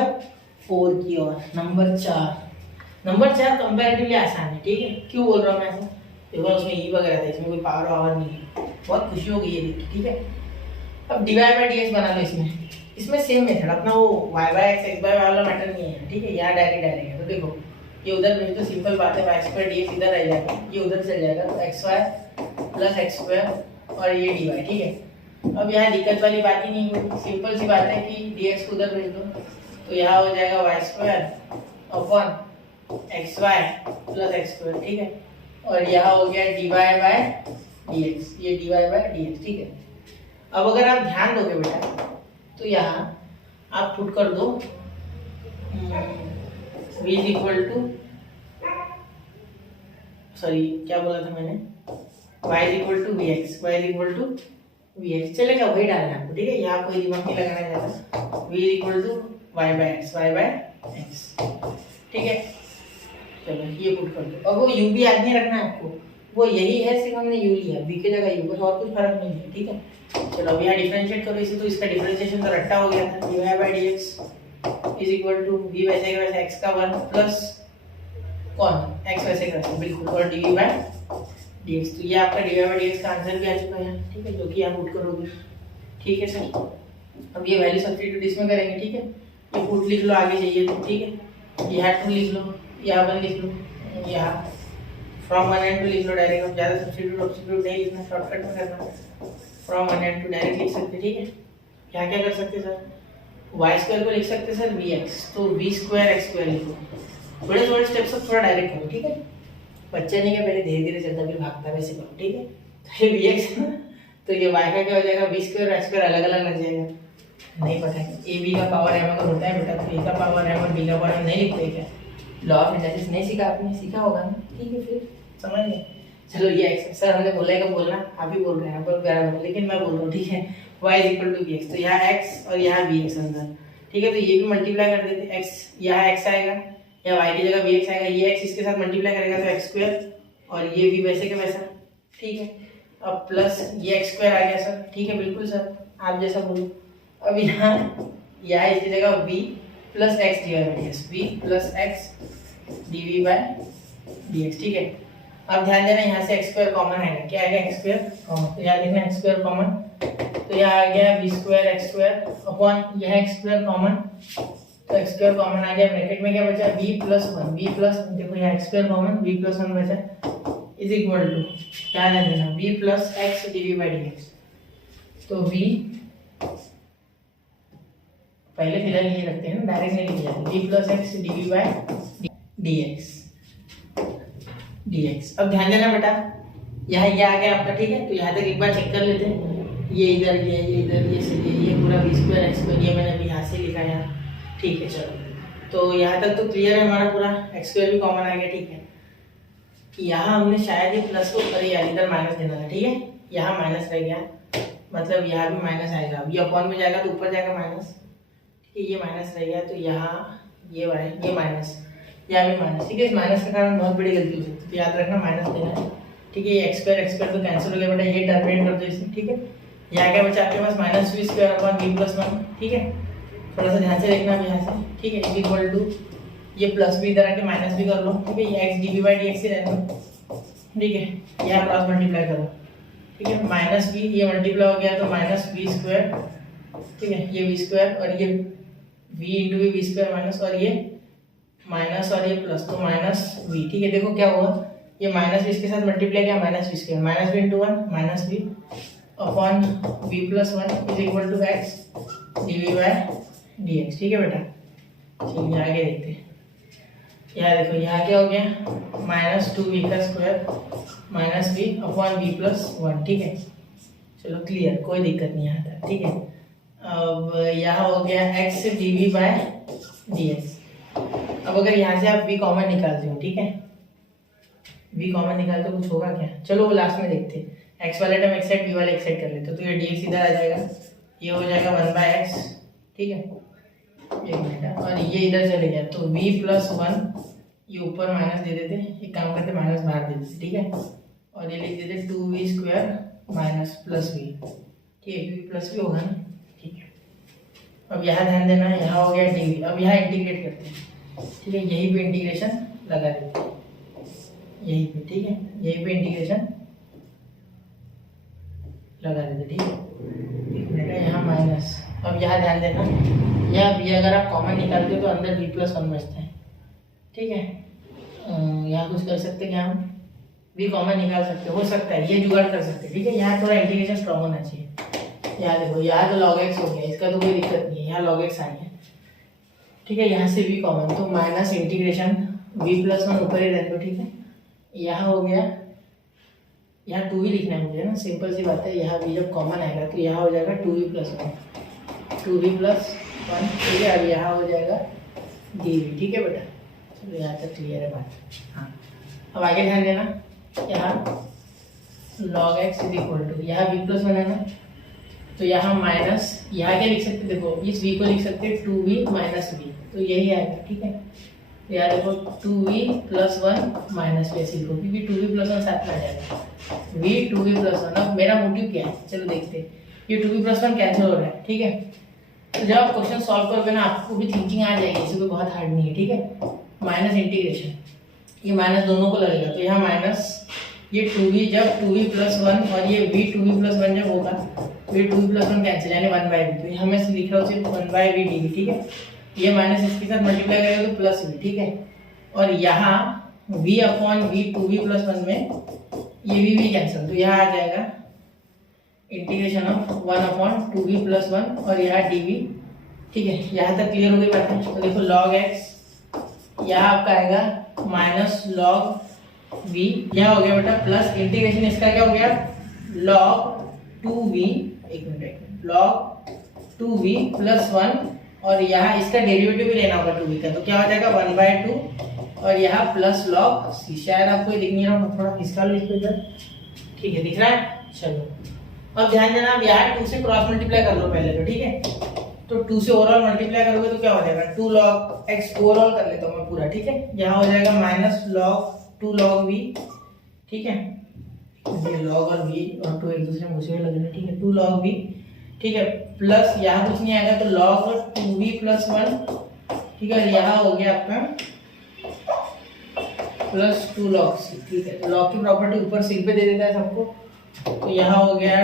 4 की ओर। नंबर 4 कंपैरेटिवली आसान है, ठीक है। क्यों बोल रहा हूँ मैं ऐसा, देखो उसमें ई वगैरह था, इसमें कोई पावर वावर नहीं है, बहुत खुशी होगी ये देख के, ठीक है। अब dy बाई dx बना लो, इसमें सेम मेथड, अपना वो y by x x by y वाला मैटर नहीं है, ठीक है, यहाँ डायरेक्ट है। तो देखो ये उधर भेज तो सिंपल बात है, y स्क्वायर dx इधर रह जाएगा, ये उधर चल जाएगा, तो xy प्लस x स्क्वायर और ये dy, ठीक है। अब यहाँ दिक्कत वाली बात ही नहीं हुई, सिंपल सी बात है कि dx को उधर भेज दो, तो यहाँ हो जाएगा y square upon x y plus x square, ठीक है। और यहाँ हो गया dy बाय dx, ये dy बाय dx, ठीक है। अब अगर आप ध्यान दोगे बेटा तो यहाँ आप पुट कर दो v is equal to, sorry क्या बोला था मैंने, y is equal to v x, y is equal to v x, चलेगा वही डालना है आपको, ठीक है। यहाँ कोई दिमाग नहीं लगाना है ज़्यादा। v is equal to y by x, ठीक है। चलो ये पुट कर दो। अब वो u भी याद नहीं रखना है आपको, वो यही है, सिर्फ हमने u लिया, v की जगह u, बस और कुछ फर्क नहीं है, ठीक है। चलो अब यहाँ डिफरेंशिएट करो इसे, तो इसका डिफरेंशिएशन तो रट्टा हो गया था, dy bye dx is equal to v वैसे का वैसे x का 1 प्लस कौन x वैसे का वैसे, बिल्कुल, और dy बाय dx। तो ये आपका dy बाय dx का आंसर भी आ चुका है, ठीक है, जो कि आप पुट करोगे, ठीक है सर। अब ये वैल्यू सब्स्टिट्यूट इसमें करेंगे, ठीक है। ये पुट लिख लो आगे चाहिए तो, ठीक है। यहाँ 2 लिख लो, यहाँ 1 लिख लो, यहाँ फ्रॉम 1 एंड 2 लिख लो डायरेक्ट, अब ज़्यादा सब्स्टिट्यूट नहीं लिखना, शॉर्टकट में करना, फ्रॉम 1 एंड 2 डायरेक्ट लिख सकते, ठीक है। यहाँ क्या कर सकते सर, वाई स्क्वायर को लिख सकते सर वी एक्स, तो वी स्क्वायर एक्स स्क्वायर लिखो, थोड़े थोड़े स्टेप्स सब थोड़ा डायरेक्ट करो, ठीक है। बच्चा नहीं क्या पहले धीरे धीरे चलता फिर भागता, वैसे करो, ठीक है। तो ये वी एक्स है ना, तो ये वाई का क्या हो जाएगा, वी स्क्वायर एक्स स्क्वायर अलग अलग लग जाएगा, नहीं पता है। ए बी का पावर एम अगर होता है बेटा, तो ए का पावर एम और बी का पावर एम नहीं लिखते क्या, लॉ ऑफ इंडक्शन नहीं सीखा आपने, सीखा होगा ना, ठीक है, फिर समझ गए। चलो ये एक्स, सर हमने बोला है कि बोलना, आप ही बोल रहे हैं, बोल बराबर, लेकिन मैं बोल रहा हूँ, ठीक है। y is equal to v x, तो यहाँ x और यहाँ वी एक्स अंदर, ठीक है। तो ये भी मल्टीप्लाई कर देते, x यहाँ x आएगा, या y की जगह वी एक्स आएगा, ये x इसके साथ मल्टीप्लाई करेगा तो एक्स स्क्वायर, और ये v वैसे का वैसा, ठीक है। अब प्लस ये एक्स स्क्वायर आ गया सर, ठीक है, बिल्कुल सर, आप जैसा बोलो। अब यहाँ इसकी जगह v plus x d y by d x, v plus x d v by d x, ठीक है। अब ध्यान देना यहाँ से एक्स स्क्वायर कॉमन आएगा, क्या आएगा, एक्स स्क्वायर कॉमन, तो यहाँ लिखना एक्स स्क्वायर कॉमन, तो यहाँ आ गया b square x square upon यह एक्स स्क्वायर कॉमन, तो एक्स स्क्वायर कॉमन आ गया, ब्रैकेट में क्या बचा, बी प्लस वन, देखो यहाँ x square common, b plus one बचा, इज इक्वल टू क्या ध्यान देना, b plus x d v by d x. तो बी पहले फिलहाल ये रखते हैं ना, डायरेक्ट नहीं लिखी जाती, b plus x d v by d x. अब ध्यान देना बेटा, यहाँ ये आ गया आपका, ठीक है। तो यहाँ तक एक बार चेक कर लेते हैं, ये इधर ये इधर ये सही है, ये पूरा बी स्क्वायर एक्स स्क्वायर, ये मैंने अभी यहाँ से लिखा है, ठीक है। चलो तो यहाँ तक तो क्लियर है हमारा, पूरा एक्स स्क्वायर भी कॉमन आ गया, ठीक है। यहाँ हमने शायद ये प्लस को, अरे यार इधर माइनस देना था, ठीक है, यहाँ माइनस रह गया, मतलब यहाँ भी माइनस आएगा, ये अपॉन में जाएगा तो ऊपर जाएगा माइनस, ठीक है, ये माइनस रह गया, तो यहाँ ये माइनस, यहाँ भी माइनस, ठीक है। इस माइनस के कारण बहुत बड़ी गलती हो सकती है, तो याद रखना माइनस देना है, ठीक है। ये एक्स स्क्वायर तो कैंसिल हो गया बेटा, ये टर्मिनेट कर दो इसमें, ठीक है। यहाँ क्या बचा आपके पास, minus v square upon b plus one, ठीक है। थोड़ा सा ध्यान से देखना अब यहाँ से, ठीक है, इज इक्वल टू ये प्लस भी इधर आके माइनस भी कर लो, ठीक है। ये x d v by d x ही रहने दो, ठीक है। यहाँ क्रॉस मल्टीप्लाई करो, ठीक है, माइनस वी, ये मल्टीप्लाई हो गया तो माइनस वी स्क्वायर, ठीक है, ये वी स्क्वायर और ये v into v square minus, और ये माइनस और ये प्लस, तो माइनस वी, ठीक है। देखो क्या हुआ, ये माइनस वी इसके साथ मल्टीप्लाई किया, minus v square, minus v into one minus v upon v plus one is equal to x d v by d x, ठीक है बेटा। चलिए आगे देखते हैं, यहाँ देखो यहाँ क्या हो गया, माइनस टू वी का square minus v upon v plus one, ठीक है। चलो क्लियर, कोई दिक्कत नहीं आता, ठीक है। अब यहाँ हो गया x d v by d x. अब अगर यहाँ से आप v कॉमन निकालते हो, ठीक है, v कॉमन निकालते कुछ होगा क्या, चलो वो लास्ट में देखते हैं। x वाले टर्म एक साइड, v वाले एक साइड कर लेते, तो ये dx इधर आ जाएगा, ये हो जाएगा 1/x, ठीक है, एक मिनट, और ये इधर चले गया, तो v प्लस वन, ये ऊपर माइनस दे देते, एक काम करते माइनस बाहर दे देते, ठीक है, और ये लिख देते 2v square minus plus we, ठीक है, v प्लस वी होगा ना, ठीक है। अब यहाँ ध्यान देना है, यहाँ हो गया dv, अब यहाँ इंटीग्रेट करते हैं, ठीक है, यहीं पे इंटीग्रेशन लगा देते, यहीं पे, ठीक है, यहीं पे इंटीग्रेशन लगा देते, ठीक है। एक मिनट है, यहाँ माइनस, अब यहाँ ध्यान देना, यह भी अगर आप कॉमन निकालते हो तो अंदर बी प्लस वन बचता है, ठीक है। यहाँ कुछ कर सकते हैं, हम बी कॉमन निकाल सकते हो सकता है, ये जुगाड़ कर सकते हैं, ठीक है। यहाँ थोड़ा इंटीग्रेशन स्ट्रॉन्ग होना चाहिए। यहाँ देखो, यहाँ तो लॉग एक्स हो गया, इसका तो कोई दिक्कत नहीं है, यहाँ लॉग एक्स आ गया, ठीक है, यहाँ से v कॉमन, तो minus integration v plus one ऊपर ही रहने दो, ठीक है। यहाँ हो गया, यहाँ 2v लिखना है मुझे ना, सिंपल सी बात है। यहाँ v जब कॉमन आएगा तो यहाँ हो जाएगा 2v plus one, 2v plus one, ठीक है। अब यहाँ हो जाएगा dv, ठीक है बेटा। चलो यहाँ तक क्लियर है बात। हाँ, अब आगे ध्यान देना, यहाँ log x is equal to, यहाँ v प्लस वन है ना, तो यहाँ माइनस, यहाँ क्या लिख सकते, देखो इस v को लिख सकते हैं 2v माइनस v, तो यही आएगा, ठीक है। तो यहाँ देखो 2v plus one minus we लिखो, क्योंकि 2v प्लस वन साथ में आ जाएगा, v 2v प्लस वन। अब मेरा मोटिव क्या है, चलो देखते हैं। ये 2v प्लस वन कैंसिल हो रहा है, ठीक है। तो जब आप क्वेश्चन सॉल्व करोगे ना, आपको भी थिंकिंग आ जाएगी, इसे कोई बहुत हार्ड नहीं है, ठीक है। माइनस इंटीग्रेशन, ये माइनस दोनों को लगेगा, तो यहाँ माइनस ये 2v, जब 2v प्लस वन और ये v 2v प्लस वन जब होगा, ये 2v प्लस वन कैंसिल, यानी 1/v, तो हमें लिख रहा हूँ सिर्फ 1/v dv, ठीक है। ये माइनस इसके साथ मल्टीप्लाई करेगा तो प्लस v, ठीक है। और यहाँ v upon v 2v plus one में ये v कैंसिल, तो यहाँ आ जाएगा integration of 1 upon 2v plus one और यहाँ dv, ठीक है। यहाँ तक क्लियर हो गई बात है। तो देखो log x, यहाँ आपका आएगा माइनस log v, क्या हो गया बेटा, प्लस इंटीग्रेशन इसका क्या हो गया, log 2v, एक minute, log 2v plus one, और यहाँ इसका डेरिवेटिव भी लेना होगा 2v का, तो क्या हो जाएगा 1/2, और यहाँ प्लस log c। शायद आपको दिख नहीं रहा, थोड़ा इसका लिख दो इधर, ठीक है, दिख रहा है। चलो अब ध्यान देना, अब यहाँ 2 से क्रॉस मल्टीप्लाई कर लो पहले तो, ठीक है। तो 2 से ओवरऑल मल्टीप्लाई करोगे तो क्या हो जाएगा, 2 log x, ओवरऑल कर लेता हूँ मैं पूरा, ठीक है। यहाँ हो जाएगा माइनस log 2 log v, ठीक है। ये log और v और 2 एक दूसरे में घुसे हुए लग रहे हैं, ठीक है। 2 log v, ठीक है, प्लस यहाँ कुछ नहीं आएगा तो log 2v प्लस वन, ठीक है। यहाँ हो गया आपका प्लस 2 log c, ठीक है। log की प्रॉपर्टी ऊपर सिर पे दे देता है सबको, तो यहाँ हो गया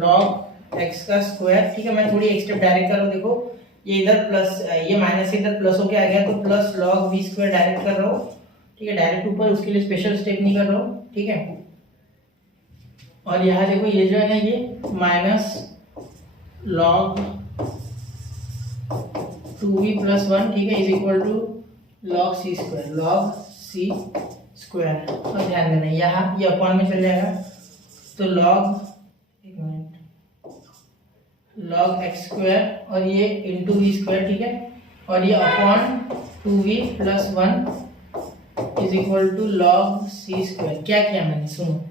log x का स्क्वायर, ठीक है। मैं थोड़ी एक स्टेप डायरेक्ट कर रहा हूँ, देखो ये इधर प्लस, ये माइनस से इधर प्लस होके आ गया, तो plus log v square direct कर रहा हूँ, ठीक है, डायरेक्ट ऊपर, उसके लिए स्पेशल स्टेप नहीं कर रहा हूँ, ठीक है। और यहाँ देखो ये जो है ना, ये minus log 2v plus one, ठीक है, is equal to log c स्क्वायर, log c स्क्वायर। और ध्यान देना यहाँ ये अपॉन में चल जाएगा, तो log, एक मिनट, log x स्क्वायर और ये इंटू v स्क्वायर, ठीक है। और ये upon 2v plus one is equal to log c स्क्वायर। क्या किया मैंने, सुनो,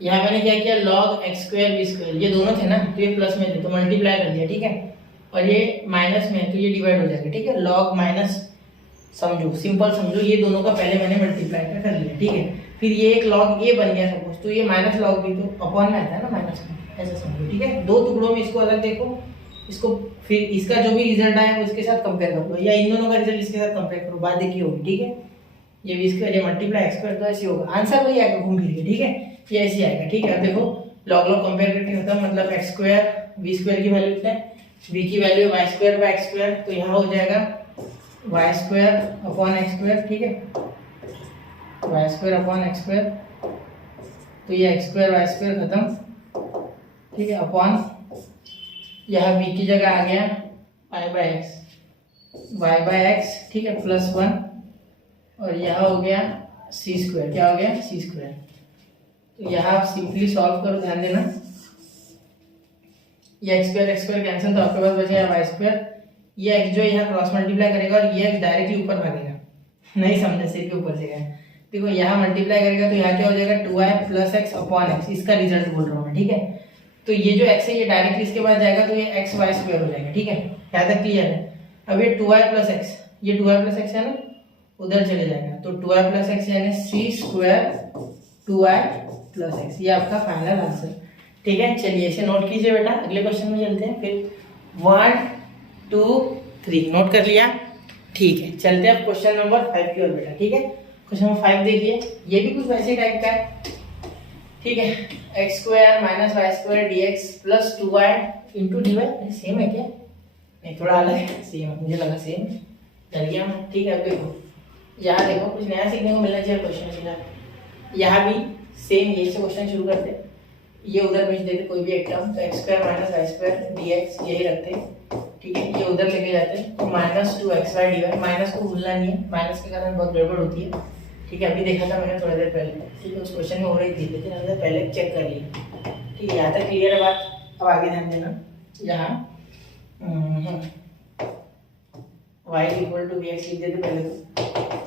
यहाँ मैंने क्या किया, log x square v square, ये दोनों थे ना, तो ये प्लस में थे तो मल्टीप्लाई कर दिया, ठीक है। और ये माइनस में है तो ये डिवाइड हो जाएगा, ठीक है। log माइनस, समझो, सिंपल समझो, ये दोनों का पहले मैंने मल्टीप्लाई कर लिया, ठीक है। फिर ये एक log a बन गया सपोज, तो ये माइनस log b, तो अपॉन में आता है ना माइनस में, ऐसा समझो, ठीक है। दो टुकड़ों में इसको अलग देखो, इसको फिर इसका जो भी रिजल्ट आया वो इसके साथ कंपेयर करो, या इन दोनों का रिजल्ट इसके साथ कंपेयर करो, बात देखी होगी, ठीक है। ये v स्क्वायर, ये मल्टीप्लाई x स्क्वायर, तो ऐसे होगा, आंसर वही आएगा घूम फिर के, ठीक है। ये ऐसे आएगा, ठीक है। अब देखो log log कंपेयर करके होता है, मतलब x स्क्वायर v स्क्वायर की वैल्यू कितना है, v की value y square by x square, तो यहाँ हो जाएगा y square upon x square, ठीक है, y square upon x square, तो ये x स्क्वायर y स्क्वायर खत्म, ठीक है, अपॉन यहाँ v की जगह आ गया y बाय x, ठीक है, प्लस वन, और यहाँ हो गया c स्क्वायर, क्या हो गया c स्क्वायर। तो यहाँ आप सिंपली सॉल्व करो, ध्यान देना, ये x स्क्वायर कैंसिल, तो आपके पास बचेगा y स्क्वायर, ये x जो यहाँ क्रॉस मल्टीप्लाई करेगा और ये x डायरेक्टली ऊपर भागेगा, नहीं समझे, सिर के ऊपर से गया, देखो यहाँ मल्टीप्लाई करेगा तो यहाँ क्या हो जाएगा 2y plus x upon x, इसका रिजल्ट बोल रहा हूँ मैं, ठीक है। तो ये जो x है ये डायरेक्टली इसके बाद जाएगा, तो ये x y स्क्वायर हो जाएगा, ठीक है, यहाँ तक क्लियर है। अब ये 2y प्लस x, ये 2y प्लस x है ना, उधर चले जाएगा, तो 2y प्लस x यानी c square 2y plus x, ये आपका फाइनल आंसर, ठीक है। चलिए इसे नोट कीजिए बेटा, अगले क्वेश्चन में चलते हैं। फिर 1 2 3 नोट कर लिया, ठीक है। चलते हैं अब क्वेश्चन नंबर 5 की ओर बेटा, ठीक है। क्वेश्चन नंबर 5 देखिए, ये भी कुछ वैसे टाइप का है, ठीक है। X square minus y square d x plus 2y into d y, same है क्या, नहीं थोड़ा अलग है, सेम है, मुझे लगा सेम, डर गया मैं, ठीक है। अब देखो यहाँ देखो कुछ नया सीखने को मिलना चाहिए क्वेश्चन सीखा, यहाँ भी सेम यही से क्वेश्चन शुरू करते हैं, ये उधर भेज देते कोई भी एक टर्म, तो x square minus y square d x यही रखते हैं, ठीक है, ये उधर लेके जाते हैं तो -2xy dy, माइनस को भूलना नहीं है, माइनस के कारण बहुत गड़बड़ होती है। ठीक है, अभी देखा था मैंने थोड़ी देर पहले, ठीक है, उस क्वेश्चन में हो रही थी, लेकिन हमने पहले चेक कर लिया। ठीक है, यहाँ तक क्लियर है बात। अब आगे ध्यान देना, यहाँ y इक्वल टू vx लिख देते पहले तो,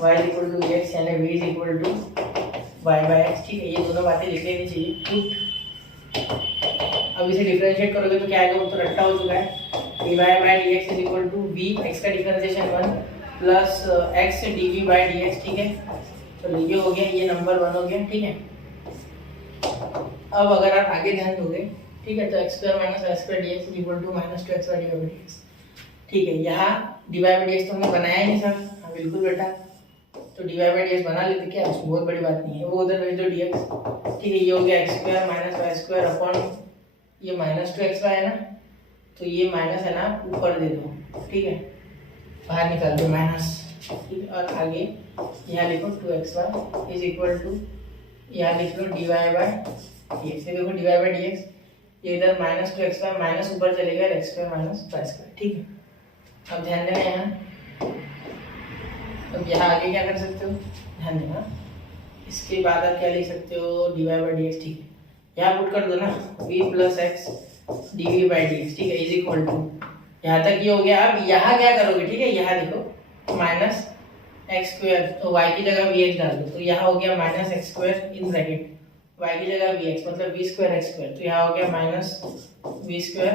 y इक्वल टू vx यानी v equal to y by x। ठीक है, ये दोनों बातें लिख लेनी चाहिए। पुट, अब इसे डिफरेंशिएट करोगे तो क्या आएगा, वो तो रट्टा हो चुका है। dy bye dx is equal to v, x का differentiation 1 plus x dv by dx। ठीक है, चलो ये हो गया, ये नंबर 1 हो गया। ठीक है, अब अगर आप आगे ध्यान दोगे, ठीक है, तो x square minus y square dx is equal to -2xy dy bye dx। ठीक है, यहाँ dy बाय dx तो हमने बनाया ही नहीं सर। हाँ बिल्कुल बेटा, तो dy बाय dx बना लेते, क्या उसमें बहुत बड़ी बात नहीं है, वो उधर भेज दो dx। ठीक है, ये हो गया x square minus y square upon ये -2xy है ना, तो ये माइनस है ना ऊपर दे दो। ठीक है, बाहर निकाल दो माइनस। ठीक है, और आगे यहाँ लिखो 2xy इज इक्वल टू, यहाँ लिख लो dy बाय dx। ये देखो dy बाय dx, ये इधर -2xy माइनस ऊपर चलेगा x square minus y square. ठीक है, अब ध्यान देना यहाँ, अब यहाँ आगे क्या कर सकते हो, ध्यान देना, इसके बाद आप क्या लिख सकते हो, dy बाय dx। ठीक है, यहाँ पुट कर दो ना, v plus x dv by dx। ठीक है, इज इक्वल टू, यहाँ तक ये हो गया। अब यहाँ क्या करोगे, ठीक है, यहाँ देखो माइनस एक्स स्क्वायर, तो y की जगह vx डाल दो, तो यहाँ हो गया minus x square in bracket, y की जगह vx मतलब v स्क्वायर एक्स स्क्वायर, तो यहाँ हो गया minus v square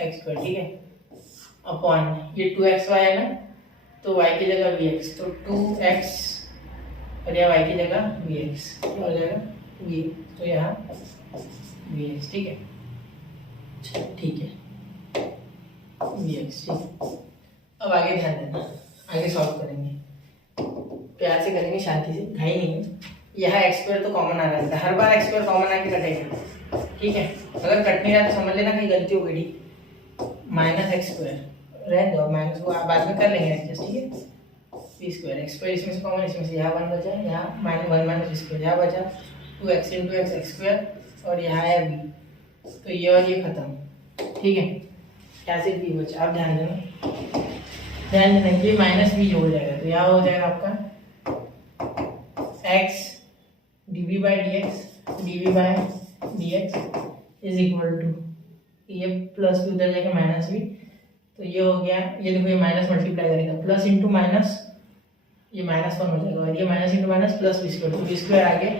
x square. ठीक है, अपॉन ये 2xy है ना, तो y की जगह vx, तो 2x और यहाँ y की जगह vx, क्या हो जाएगा v, तो यहाँ vx। ठीक है, ठीक है vx। ठीक है, अब आगे ध्यान देना, आगे सॉल्व करेंगे, प्यार से करेंगे, शांति से, घाई नहीं है। यहाँ एक्स स्क्वायर तो कॉमन आ रहा है, हर बार एक्स स्क्वायर कॉमन आके कटेगा। ठीक है, अगर कट नहीं रहा तो समझ लेना कहीं गलती हो गई। माइनस एक्स स्क्वायर रहने दो, माइनस को बाद में कर लेंगे एडजस्ट। ठीक है, वी स्क्वायर, एक्स स्क्वायर इसमें से कॉमन, इसमें से यहाँ 1 बचा, यहाँ -1 माइनस स्क्वायर, यहाँ बचा 2x इंटू एक्स स्क्वायर, और यहाँ है v, तो ये और ये खत्म। ठीक है, क्या सिर्फ v बचा। आप ध्यान देना, ये माइनस v जो हो जाएगा, तो यहाँ हो जाएगा आपका x dv by dx is equal to, ये प्लस भी उधर जाएगा माइनस v, तो ये हो गया, ये देखो ये माइनस मल्टीप्लाई करेगा, प्लस इंटू माइनस, ये -1 हो जाएगा, और ये minus into minus plus v square, तो v स्क्वायर आगे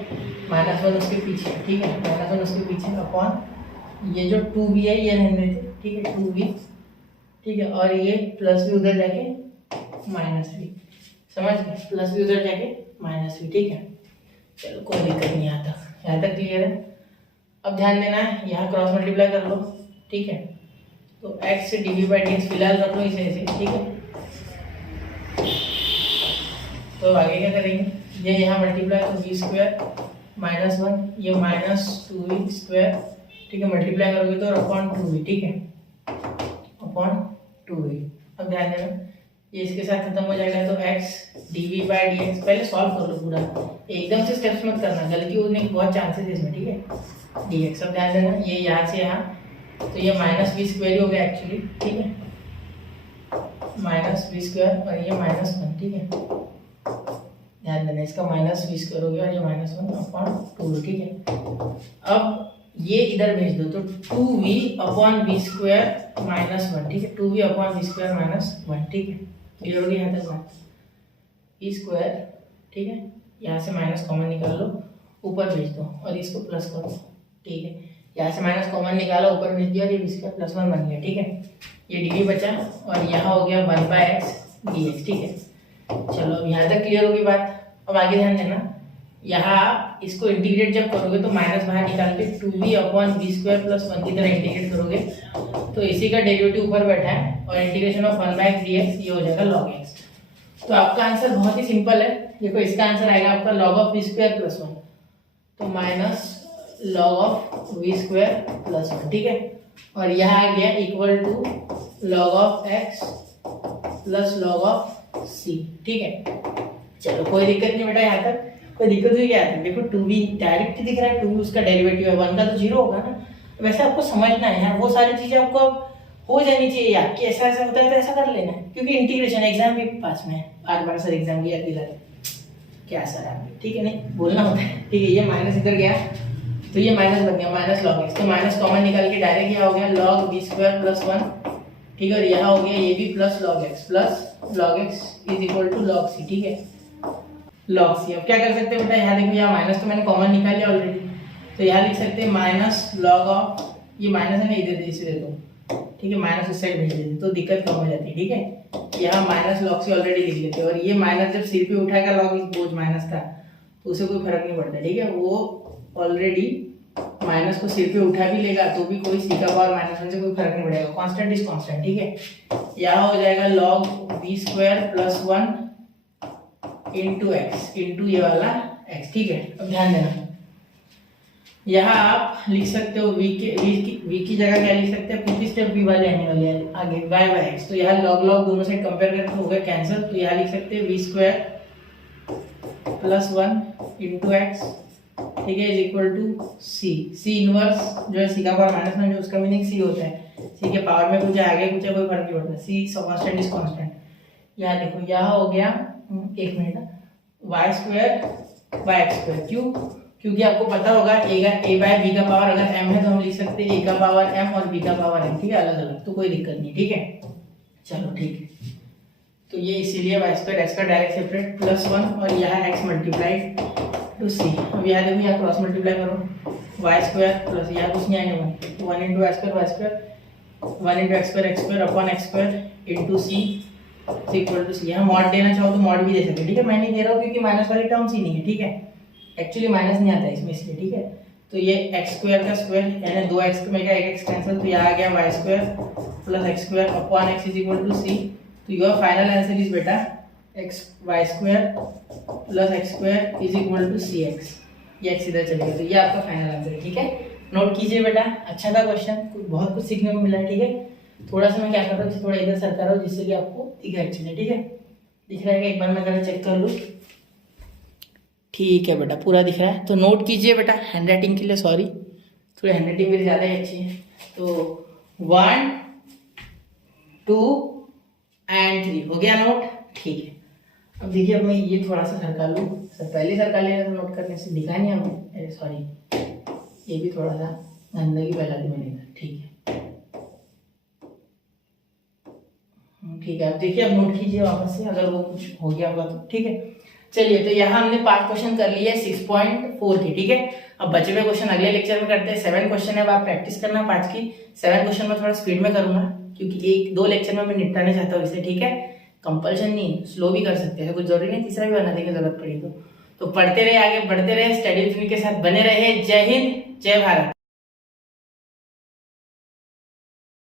-1 उसके पीछे। ठीक है, -1 उसके पीछे अपॉन ये जो 2v है ये रहने देते। ठीक है, 2v। ठीक है, और ये प्लस v उधर जाके -v, समझ गए, प्लस v उधर जाके -v। ठीक है, चलो कोई दिक्कत नहीं, यहाँ तक क्लियर है। अब ध्यान देना है, यहाँ क्रॉस मल्टीप्लाई कर लो। ठीक है, तो x dv बाई dx फिलहाल रख लो इसे ऐसे। ठीक है, तो आगे क्या करेंगे, ये यहाँ मल्टीप्लाई, तो v स्क्वायर -1, ये -2v स्क्वायर। ठीक है, मल्टीप्लाई करोगे तो अपॉन 2v। ठीक है, अपॉन 2v। अब ध्यान देना, ये इसके साथ खत्म हो जाएगा, तो x dv बाई dx, पहले सॉल्व कर लो पूरा, एकदम से स्टेप्स मत करना, गलती होने के बहुत चांसेस है इसमें। ठीक है, dx। अब ध्यान देना, ये यहाँ से यहाँ, तो ये -v स्क्वायर हो गया एक्चुअली। ठीक है, -v स्क्वायर, और ये -1। ठीक है, ध्यान देना, इसका -v स्क्वायर हो गया, और ये -1 अपॉन 2। ठीक है, अब ये इधर भेज दो, तो 2v अपॉन v स्क्वायर -1। ठीक है, 2v अपॉन v स्क्वायर -1। ठीक है, क्लियर हो गया यहाँ तक बात, v स्क्वायर। ठीक है, यहाँ से माइनस कॉमन निकाल लो, ऊपर भेज दो, और इसको प्लस करो। ठीक है, यहाँ से माइनस कॉमन निकाला, ऊपर भेज दिया, ये v स्क्वायर +1 बन गया। ठीक है, ये dv बचा, और यहाँ हो गया 1/x dx। ठीक है, चलो अब यहाँ तक क्लियर होगी बात। अब आगे ध्यान देना, यहाँ इसको इंटीग्रेट जब करोगे तो माइनस बाहर निकाल के 2v अपॉन v स्क्वायर +1 की तरह इंटीग्रेट करोगे, तो इसी का डेरिवेटिव ऊपर बैठा है, और इंटीग्रेशन ऑफ 1/x dx ये हो जाएगा log x। तो आपका आंसर बहुत ही सिंपल है, देखो इसका आंसर आएगा आपका log ऑफ v स्क्वायर +1, तो minus log of v square +1। ठीक है, और यहाँ आ गया equal to log of x plus log of c। ठीक है, चलो कोई दिक्कत नहीं बेटा, यहाँ तक कोई दिक्कत हुई क्या है, देखो 2v डायरेक्ट दिख रहा है, 2v उसका डेरिवेटिव है, 1 का तो 0 होगा ना। वैसे आपको समझना है यार, वो सारी चीजें आपको हो जानी चाहिए आपकी। ऐसा ऐसा होता है तो ऐसा कर लेना, क्योंकि इंटीग्रेशन एग्जाम भी पास में है। 8 बार सर एग्जाम की याद दिला क्या सर आप, ठीक है नहीं बोलना होता है, ठीक है। ये माइनस इधर गया तो ये माइनस बन गया, माइनस लॉग एक्स, तो माइनस कॉमन निकाल के डायरेक्ट क्या हो गया लॉग बी स्क्वायर प्लस 1, ठीक है। और यहाँ हो गया ये भी plus log x is equal to log c, ठीक है, लॉग सी। अब क्या कर सकते हैं बेटा, यहाँ देखो यहाँ माइनस तो मैंने कॉमन निकाल लिया ऑलरेडी, तो यहाँ लिख सकते हैं माइनस लॉग ऑफ, ये माइनस है ना इधर इसे दे दो, ठीक है, माइनस उस साइड भेज देते तो दिक्कत कम हो जाती है, ठीक है। यहाँ माइनस लॉग से ऑलरेडी लिख लेते हैं, और ये माइनस जब सिर पे उठाएगा लॉग इस बोझ माइनस का तो उसे कोई फर्क नहीं पड़ता, ठीक है। वो ऑलरेडी माइनस को सिर पे उठा भी लेगा तो भी कोई सी का पावर माइनस 1 से कोई फर्क नहीं पड़ेगा, कांस्टेंट इज कांस्टेंट, ठीक है। यहाँ हो जाएगा log b square plus 1 into x into ये वाला एक्स, ठीक है। अब ध्यान देना, यहाँ आप लिख सकते हो v की जगह क्या लिख सकते हैं, पिछली स्टेप v वाले आने वाले हैं आगे y बाय x, तो यहाँ लॉग लॉग दोनों साइड कंपेयर करके हो गया कैंसिल, तो यहाँ लिख सकते हैं v square plus 1 into x, ठीक है, is equal to c inverse जो है c का पावर माइनस 1 जो उसका मीनिंग c होता है, c के पावर में कुछ है आगे कुछ है कोई फर्क नहीं पड़ता, c कांस्टेंट इज कांस्टेंट। यहाँ देखो यहाँ हो गया, एक minute, y square by x square, क्यों, क्योंकि आपको पता होगा a बाय b का पावर अगर m है तो हम लिख सकते हैं a का पावर m और b का पावर m, ठीक है, अलग अलग, तो कोई दिक्कत नहीं, ठीक है। चलो ठीक है, तो ये इसीलिए y स्क्वायर x का डायरेक्ट सेपरेट प्लस 1 और यहाँ x मल्टीप्लाइड टू c। अब यहाँ देखो यहाँ क्रॉस मल्टीप्लाई करो, y स्क्वायर प्लस यहाँ कुछ नहीं आएगा 1 into y square 1 into x square upon x square into c equal to c। यहाँ मॉड देना चाहो तो मॉड भी दे सकते, ठीक है, मैं नहीं दे रहा हूँ क्योंकि माइनस वाली टर्म्स ही नहीं है, ठीक है, एक्चुअली माइनस नहीं आता है इसमें इसलिए, ठीक है। तो ये एक्स स्क्वायर का स्क्वायर यानी 2x में क्या एक एक्स कैंसिल, तो यहाँ आ गया y square plus x square upon x is equal to c. तो योर फाइनल आंसर इज बेटा x y square plus x square is equal to c x, ये एक्स इधर चलेगा, तो ये आपका फाइनल आंसर है, ठीक है। नोट कीजिए बेटा, अच्छा था क्वेश्चन, बहुत कुछ सीखने को मिला है, ठीक है। थोड़ा सा मैं क्या कर रहा हूँ, थोड़ा इधर सरका रहा हूँ जिससे कि आपको दिखे अच्छे से, ठीक है। दिख रहा है कि एक बार मैं जरा चेक कर लूँ, ठीक है बेटा पूरा दिख रहा है। तो नोट कीजिए बेटा, हैंडराइटिंग के लिए सॉरी, थोड़ी हैंडराइटिंग मेरी ज़्यादा ही अच्छी है। तो 1 2 एंड 3 हो गया नोट, ठीक है। अब देखिए अब मैं ये थोड़ा सा सरका लूँ, सर पहले सरका लेना तो नोट करने से दिखा नहीं हमें, अरे सॉरी, ये भी थोड़ा सा गंदगी फैला दी मैंने इधर, ठीक है ठीक है। अब देखिए अब नोट कीजिए वापस से अगर वो कुछ हो गया होगा तो, ठीक है। चलिए तो यहाँ हमने 5 क्वेश्चन कर लिए 6.4 की, ठीक है। अब बचे हुए क्वेश्चन अगले लेक्चर में करते हैं। 7 क्वेश्चन है, अब आप प्रैक्टिस करना 5 की। 7 क्वेश्चन में थोड़ा स्पीड में करूंगा क्योंकि 1-2 लेक्चर में मैं निपटाने चाहता हूँ इसे, ठीक है। कंपल्शन नहीं, स्लो भी कर सकते हैं, कुछ जरूरी नहीं तीसरा भी बना देंगे जरूरत पड़ी तो पढ़ते रहे, आगे बढ़ते रहे, स्टडी विद मी के साथ बने रहे। जय हिंद, जय भारत।